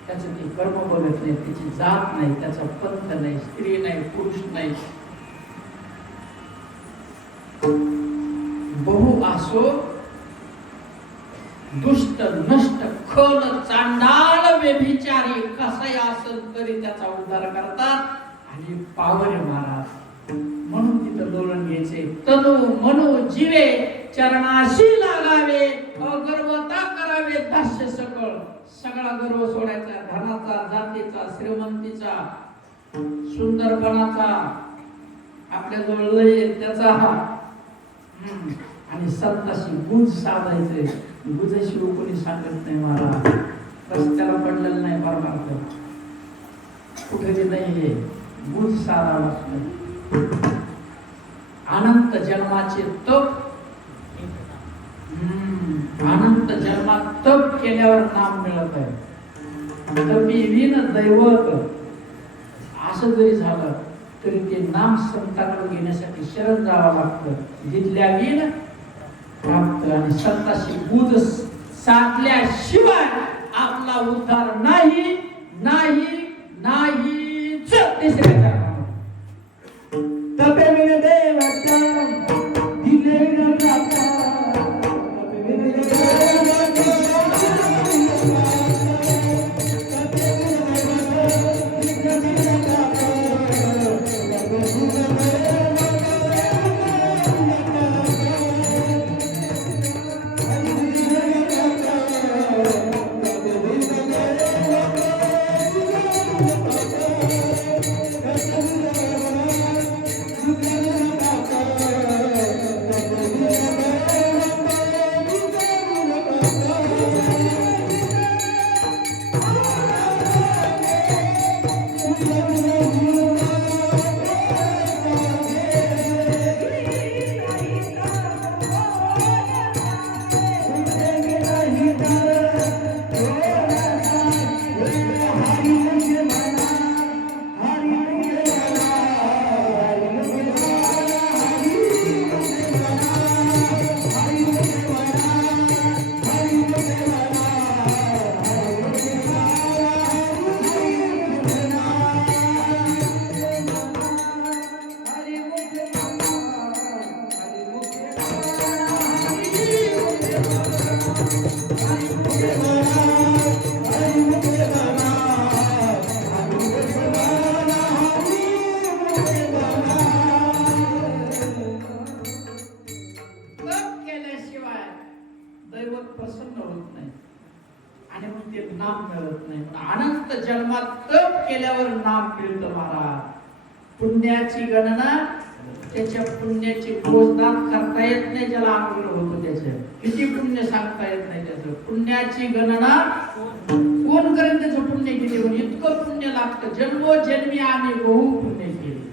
त्याचं ते कर्म बघत नाही, त्याची जात नाही, त्याचा पंथ नाही, स्त्री नाही, पुरुष नाही. बहु असो दुष्ट नष्ट खल चांडाळ व्यभिचारी कसाही असेल तरी त्याचा उद्धार करतात. आणि पावरे महाराज म्हणून तिथं बोलून घ्यायचे. तनु मनो जीवे चरणाशी लागावे अगर्वता करावे दास्य सकळ. सगळा गर्व सोडायचा. धनाचा, जातीचा, श्रीमंतीचा, सुंदरपणाचा आपल्याजवळ लय त्याचा आणि संताशी गुज साधायचे. गुज शिव कोणी सांगत नाही महाराज, रस्त्याला पडलेलं नाही परमार्थ, कुठे नाहीये, गुज सारा लागतो. अनंत जन्माचे तप, अनंत जन्मात तप केल्यावर नाम मिळत आहे. तपी विन दैवत असं जरी झालं तरी ते नाम संतांकडे घेण्यासाठी शरण जावं लागतं. जिथल्या विन प्राप्त, आणि संताशी बुध साधल्याशिवाय आपला उद्धार नाही नाही नाहीच. तिसऱ्या तपे विन देवता दिले विन प्राप्ता, तपे विन दैवत प्रसन्न होत नाही आणि मग ते नाम मिळत नाही. अनंत जन्मात तप केल्यावर नाम मिळतं महाराज. पुण्याची गणना, त्याच्या पुण्याचे मोजदाद करता येत नाही, ज्याला अनुग्रह होतो त्याचे किती पुण्य सांगता येत नाही. त्याचं पुण्याची गणना कोण करेल, त्याचं पुण्य किती होईल, इतकं पुण्य लागतं. जन्मोजन्मी आम्ही बहु पुण्य केले.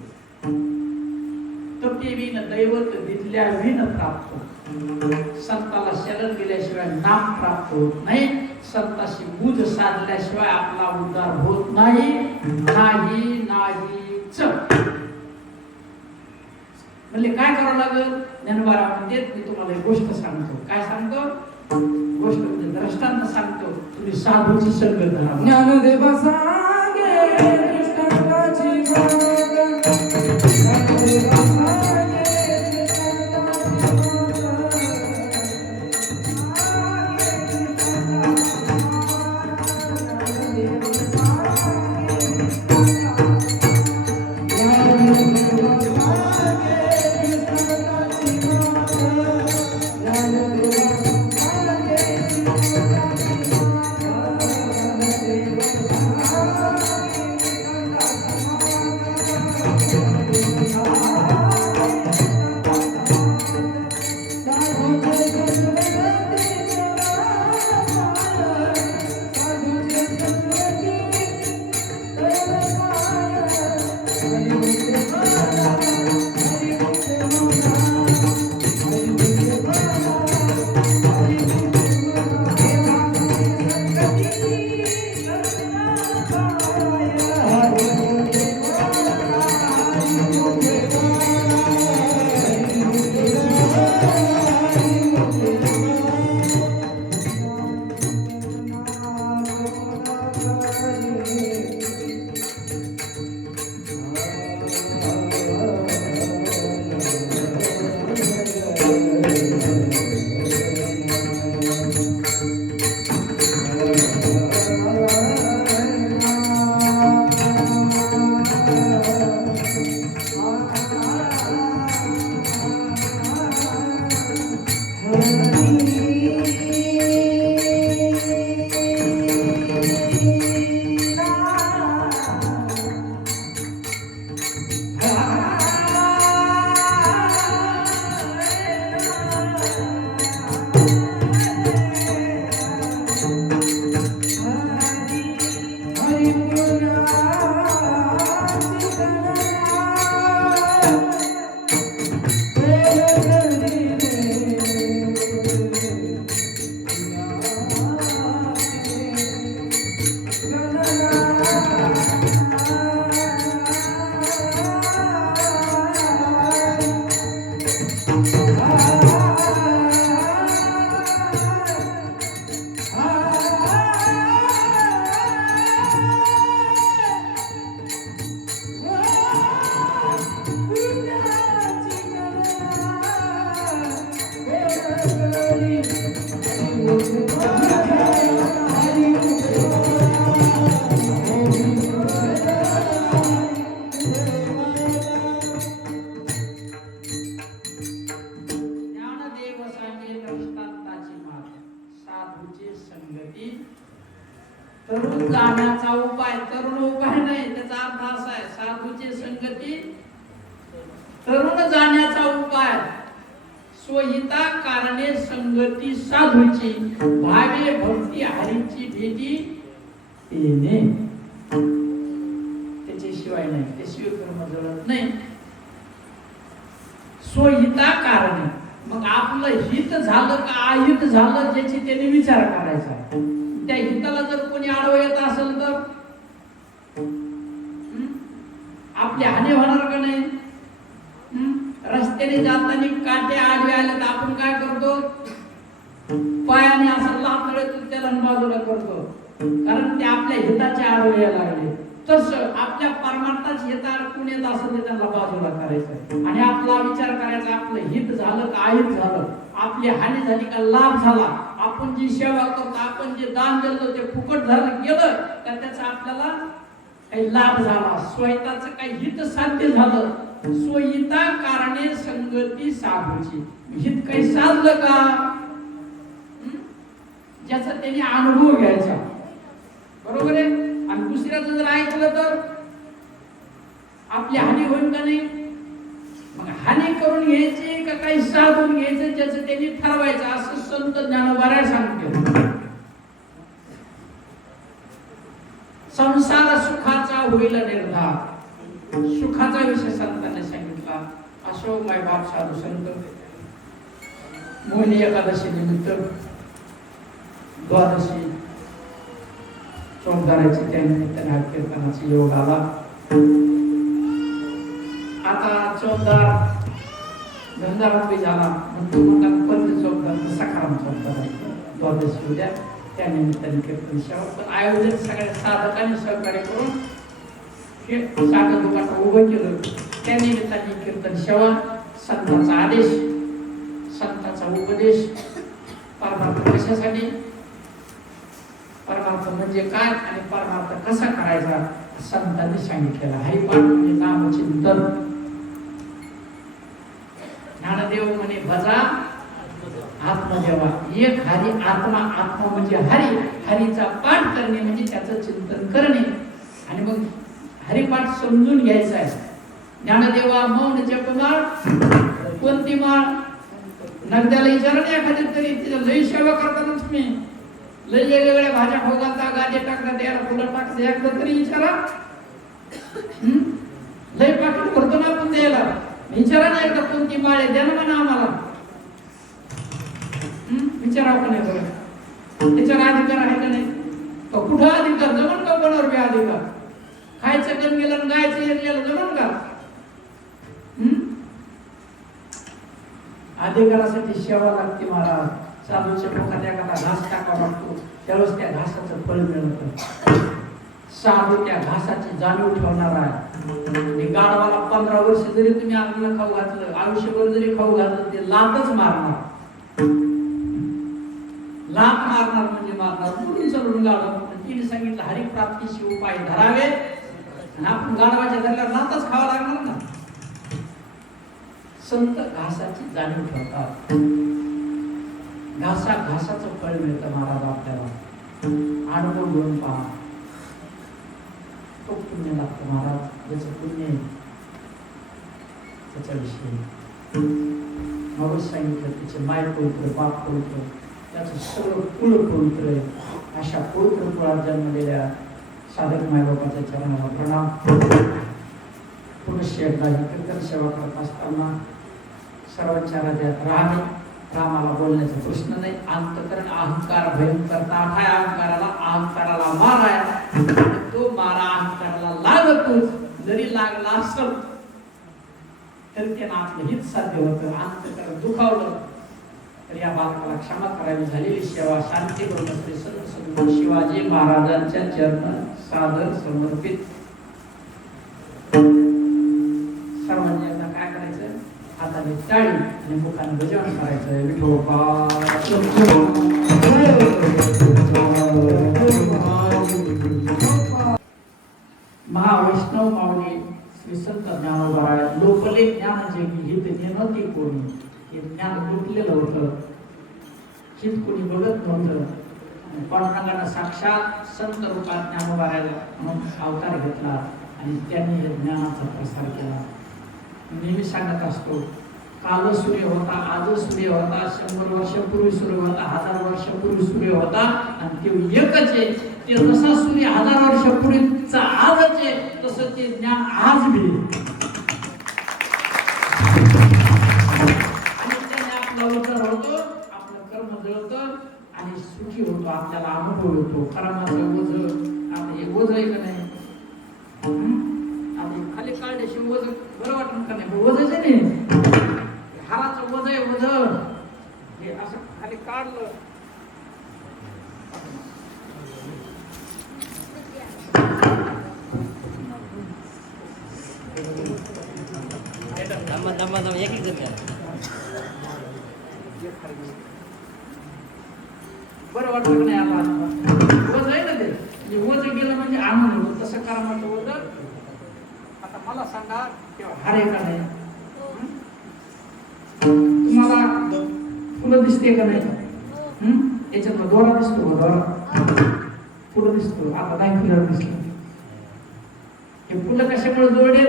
तपे विन दैवत दिसल्या विन प्राप्त. संताला शरण गेल्याशिवाय नाम प्राप्त होत नाही. संताशी बुध साधल्याशिवाय आपला उद्धार होत नाही नाही नाहीच. म्हणजे काय करावं लागेल, ज्ञानोबा म्हणते. मी तुम्हाला एक गोष्ट सांगतो. काय सांगतो? गोष्ट म्हणजे दृष्टांत सांगतो. तुम्ही साधूची संगत धरा. ज्ञानदेव सांगे कृष्णाची गाथा, ज्ञानदेव सांगे कृष्णाची गाथा. संगती तरुण जाण्याचा उपाय. तरुण उपाय नाही, त्याचा अर्थ असा आहे साधूची संगती तरुण जाण्याचा उपाय. स्वहिता कारणे संगती साधूची, भावे भक्ती हरीची भेटी येणे. त्याच्याशिवाय नाही, त्याशिवाय कर्म जळत नाही. स्वहिता कारणे, मग आपलं हित झालं का अहित झालं ज्याची त्याने विचार करायचा. त्या हिताला जर कोणी आडवं येत असेल तर आपली हानी होणार का नाही? रस्त्याने जाताना काटे आडवे आले तर आपण काय करतो? पायाने असं लाथळतो त्याला बाजूला करतो, कारण ते आपल्या हिताचे आडवे यायला लागले. तसं आपल्या परमार्थाचे हित अडकून येत असेल तर त्यांना बाजूला करायचं आणि आपला विचार करायचा आपलं हित झालं का अहित झालं, आपली हानी झाली का लाभ झाला, आपण जी सेवा करतो, आपण जे दान दिलं ते फुकट झालं गेलं का त्याचा आपल्याला काही लाभ झाला, स्वहिताचं काही हित साध्य झालं. स्वहिता कारणे संगती साधूची, हित काही साधलं का ज्याचा त्याने अनुभव घ्यायचा. बरोबर आहे. आणि दुसऱ्याचं जर ऐकलं तर आपली हानी होईल का नाही? मग हानी करून घ्यायची का काही साधून घ्यायचं ज्याचं त्यांनी ठरवायचं, असं संत ज्ञानोबा सांगते. संसार सुखाचा होईल निर्धार, सुखाचा विषय संतांनी सांगितला. अशोकमय बाप साधू संत मोहिनी एकादशी निमित्त द्वादशी चौदाराची त्यानिमित्ताने कीर्तनाचा योग आला. आता चौदार गंगाराम झाला म्हणतो म्हणतात पंच चौदार सखाराम चौदार द्वादशी उद्या, त्या निमित्ताने कीर्तन सेवा. पण आयोजन सगळ्या साधकांनी सहकार्य करून हे साखर दुकान उभं केलं. त्या निमित्ताने कीर्तन सेवा, संतांचा आदेश, संतांचा उपदेश. परमार्थ कशासाठी, परमार्थ म्हणजे काय आणि परमार्थ कसा करायचा संतांनी सांगितलेला. हरिपाठ म्हणजे नामचिंतन. ज्ञानदेव म्हणे भजा आत्मदेवा, एक हरी आत्मा, आत्मा म्हणजे हरी, हरीचा पाठ करणे म्हणजे त्याचं चिंतन करणे. आणि मग हरिपाठ समजून घ्यायचा आहे. ज्ञानदेवा मौन जपमाळ कोणती माळ? नगद्याला विचारणे एखादी तरी, तिथं लई सेवा करताना तुम्ही लई वेगवेगळ्या भाज्या खाऊ घालता, गाजे टाकता, त्याला फुलं टाकता, एकदा तरी विचारा. लई पाकिट भरतो ना आपण द्यायला, विचारा ना एकदा कोणती माळ आहे, द्या ना म्हणा आम्हाला. विचारावं का नाही बरं? त्याच्यावर अधिकार आहे का नाही? तो कुठं अधिकार जमन का? कोणावर बी अधिकार? खायचं गण गेलं गायचं येरलेलं जमन का? अधिकारासाठी सेवा लागते महाराज. साधूच्या मुखात एखादा घास टाकावा लागतो, त्यावेळेस त्या घासाचं फळ मिळतं. साधू त्या घासाची जाणीव ठेवणार आहे. गाढवाला 15 वर्ष जरी तुम्ही अन्न खाऊ घातलं, आयुष्यभर जरी खाऊ घातलं, ते लातच मारणार. लात मारणार म्हणजे मारणार. पूर्ण चलून गाढव. तिने सांगितलं हरिप्राप्तीशी उपाय धरावे, आणि आपण गाढवाच्या धरल्यावर लातच खावा लागणार ना. संत घासाची जाणीव ठेवतात. घासाचं फळ मिळतं महाराज आपल्याला. अनुभव घेऊन पहा, खूप पुण्य लागतं महाराज. ज्याचं पुण्य त्याच्याविषयी मग सांगितलं, त्याचे माय पवित्र, बाप पवित्र, त्याचं सगळं कुळ पवित्र आहे. अशा पवित्र कुळात जन्मलेल्या साधक मायबापाच्या चरणाला प्रणाम. पुरुष कीर्तन सेवा करत असताना सर्वांच्या हृदयात रामाला बोलण्याचा प्रश्न नाही. अंतकरण अहंकार भयंकर ताठ आहे. अहंकाराला मार आहे. तो मारा अहंकाराला लागतोच. जरी लागला असेल तरी त्यांना आपलं हित साध्य होतं. अंतकरण दुखावलं तर या बालकाला क्षमा करावी. झालेली सेवा शांती करून असते. संत शिवाजी महाराजांच्या चरण सादर समर्पित. सर्वांना काय करायचं? हाताने टाळी आणि मुखाने भजन करायचं. विठोबा महावैष्णव माऊली श्री संत ज्ञानोबा लोकले ज्ञान जे हित नव्हती कोणी. हे ज्ञान लुटलेलं होतं. हित कोणी बघत नव्हतं. पांडुरंगानं साक्षात संत रूपात ज्ञानोबा म्हणून अवतार घेतला आणि त्यांनी हे ज्ञानाचा प्रसार केला. नेहमी सांगत असतो, काल सूर्य होता, आज सूर्य होता, 100 वर्षापूर्वी सूर्य होता, 1000 वर्षापूर्वी सूर्य होता आणि ते एकच आहे. ते जसा सूर्य 1000 वर्षापूर्वीचा आजच आहे तसं ते ज्ञान आज बी आणि त्याने आपला उद्धार होतो, आपलं कर्म जळतं आणि सुखी होतो, आपल्याला अनुभव येतो. कर्माचं ओझ, आता हे ओझ आहे का नाही, आता खाली काढल्याशिवाय ओझ बरं वाटत का नाही, ओझच आहे नाही, हाराचं ओझ आहे, ओझ हे असं खाली काढलं बरं वाटत नाही. आता ओझ आहे ना ते, ओझ गेलं म्हणजे आनंद होतो. तसं कर्माचं ओझ. आता मला सांगा, तेव्हा हार आहे का नाही, तुम्हाला फुलं दिसते का नाही, याच्यातला दोरा दिसतो का, दोरा फुलं दिसतो, आता नाही फुलं दिसलं. हे फुलं कशामुळे जोडले,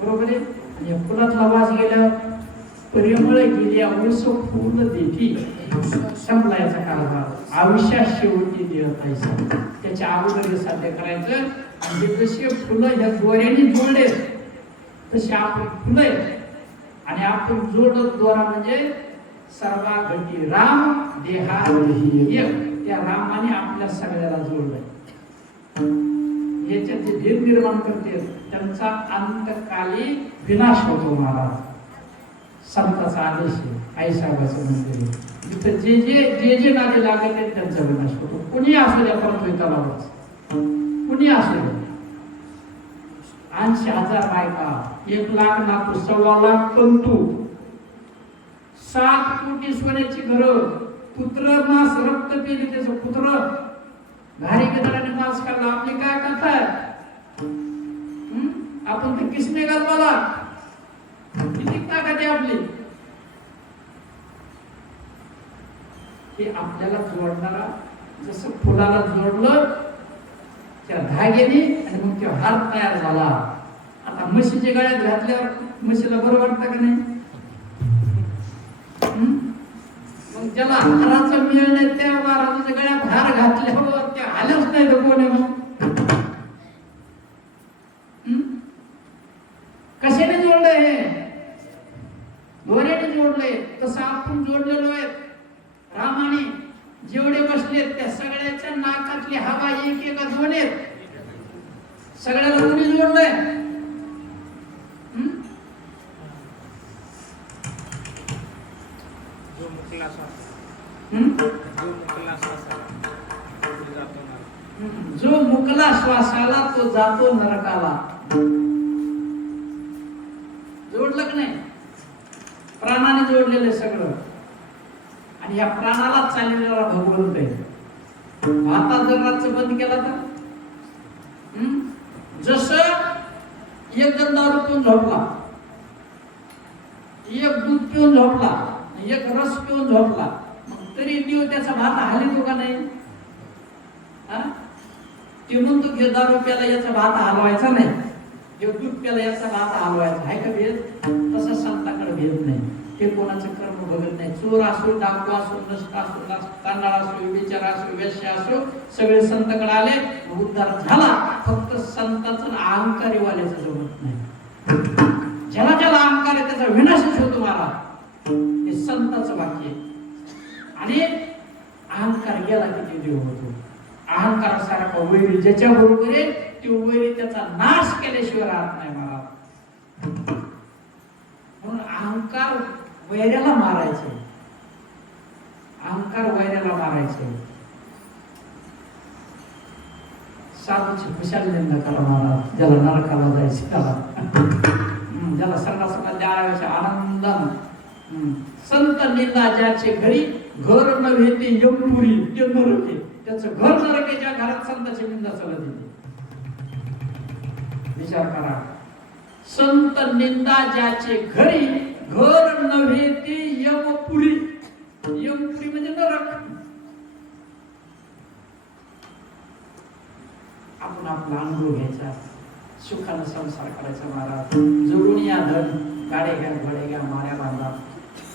बरोबर आहे. आणि फुलातला वास गेल्या परिमळ गेली अवस फुल देती, संपला याचा कारभार. आयुष्यात शेवटी देत आहे त्याच्या अगोदर साध्य करायचं. आणि जसे फुलं ह्या दोऱ्याने जोडले तसे आपण फुले आणि आपण जोडत दोरा म्हणजे सर्वा घटी राम देहा एक. त्या रामाने आपल्या सगळ्याला जोडलंय. याच्यात जे भेद निर्माण करते त्यांचा अंतकाली विनाश होतो. महाराज संताचा आदेश आहे. आई साहेबाचं मंदिर तिथं जे जे जे नाते लागत आहेत त्यांचा विनाश होतो. कुणी असू द्या, परत तलावाच कुणी असू द्या. 80,000 बायका, 1 लाख नातू, 1.25 लाख तंतू, 7 कोटी सोन्याची घरं, पुत्र मास रक्त पेली त्याचं पुत्र घारी गेदाराने मास खाल्ला. आपली काय कथा आहे, आपण तर किसने घालवाला किती ताकद आहे आपली. हे आपल्याला जोडणारा, जसं फुलाला जोडलं त्या धाग्याने आणि मग तो हार तयार झाला. आता म्हशीच्या गळ्यात घातल्यावर म्हशीला बरं वाटतं का नाही, मग ज्याला हाराचा मेळ नाही त्या महाराजाच्या गळ्यात हार घातल्यावर ते आल्याच नाही तर कोणी मग कशाने जोडलंय, हे दोऱ्याने जोडलंय. तसं आपण जोडलेलो आहे. रामाने जेवढे बसलेत त्या सगळ्याच्या नाकातली हवा एक का दोन आहेत, सगळ्याला कोणी जोडलंय, जो मुकला श्वासाला तो जातो नरकाला. जोडलं की नाही, प्राणाने जोडलेलं सगळं. आणि या प्राणाला चाललेला भगवंत आहे. आता जर रातचं बंद केला तर जसं एक जण दारू पिऊन झोपला, एक दूध पिऊन झोपला, एक रस पिऊन झोपला, तरी देव त्याचा भात हलतो का नाही, ते म्हणतो घे दारू प्याला याचा भात हलवायचा नाही, जे दूध प्याला याचा भात हलवायचा आहे का भेद. तसा संतांकडे भेद नाही. ते कोणाचं कर्म बघत नाही. चोर असो, डाकू असो, नष्ट असो, तांदळ असो, विचार असो, वेश्या असो, सगळे संतांकडे आले, उद्धार झाला. फक्त संतांचं अहंकारी वाल्याचं जमत नाही. ज्याला ज्याला अहंकार आहे त्याचा विनाशच होतो महाराज. हे संतांचं वाक्य आहे. आणि अहंकार गेला की ते देव होतो. अहंकारासारखा वैरी ज्याच्या बरोबर आहे तो वैरी त्याचा नाश केल्याशिवाय राहत नाही महाराज. म्हणून अहंकार वैऱ्याला मारायचे, अहंकार वैऱ्याला मारायचे. साधूची खुशाल निंदा करा महाराज. ज्याला नरकाला जायचे त्याला, ज्याला सर्वांना द्याव्याच्या आनंदानं. संत निंदा ज्याचे घरी घर नव्हे ते यमपुरी, ते नरक आहे. त्याचं घर नरक आहे ज्या घरात संताची निंदा चालत येते. विचार करा. संत निंदा ज्याचे घरी घर नव्हे ते यमपुरी. यमपुरी म्हणजे नरक. आपण आपला अनुभव घ्यायचा, सुखानं संसार करायचा. महाराज जोडून या धन, गाडे घ्या घोडे घ्या माऱ्या बांधा,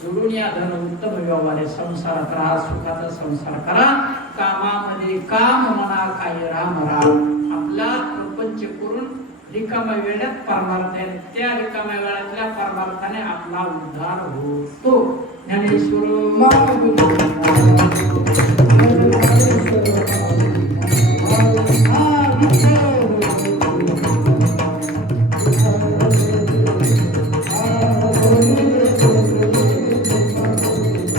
जोडून या धन उत्तम व्यवहार संसारात राहा, सुखाचा संसार करा. कामामध्ये काम म्हणा, काही राम राम. आपला प्रपंच करून रिकाम्या वेळात परमार्थ आहे, त्या रिकाम्या वेळातल्या परमार्थाने आपला उद्धार होतो. ज्ञानेश्वर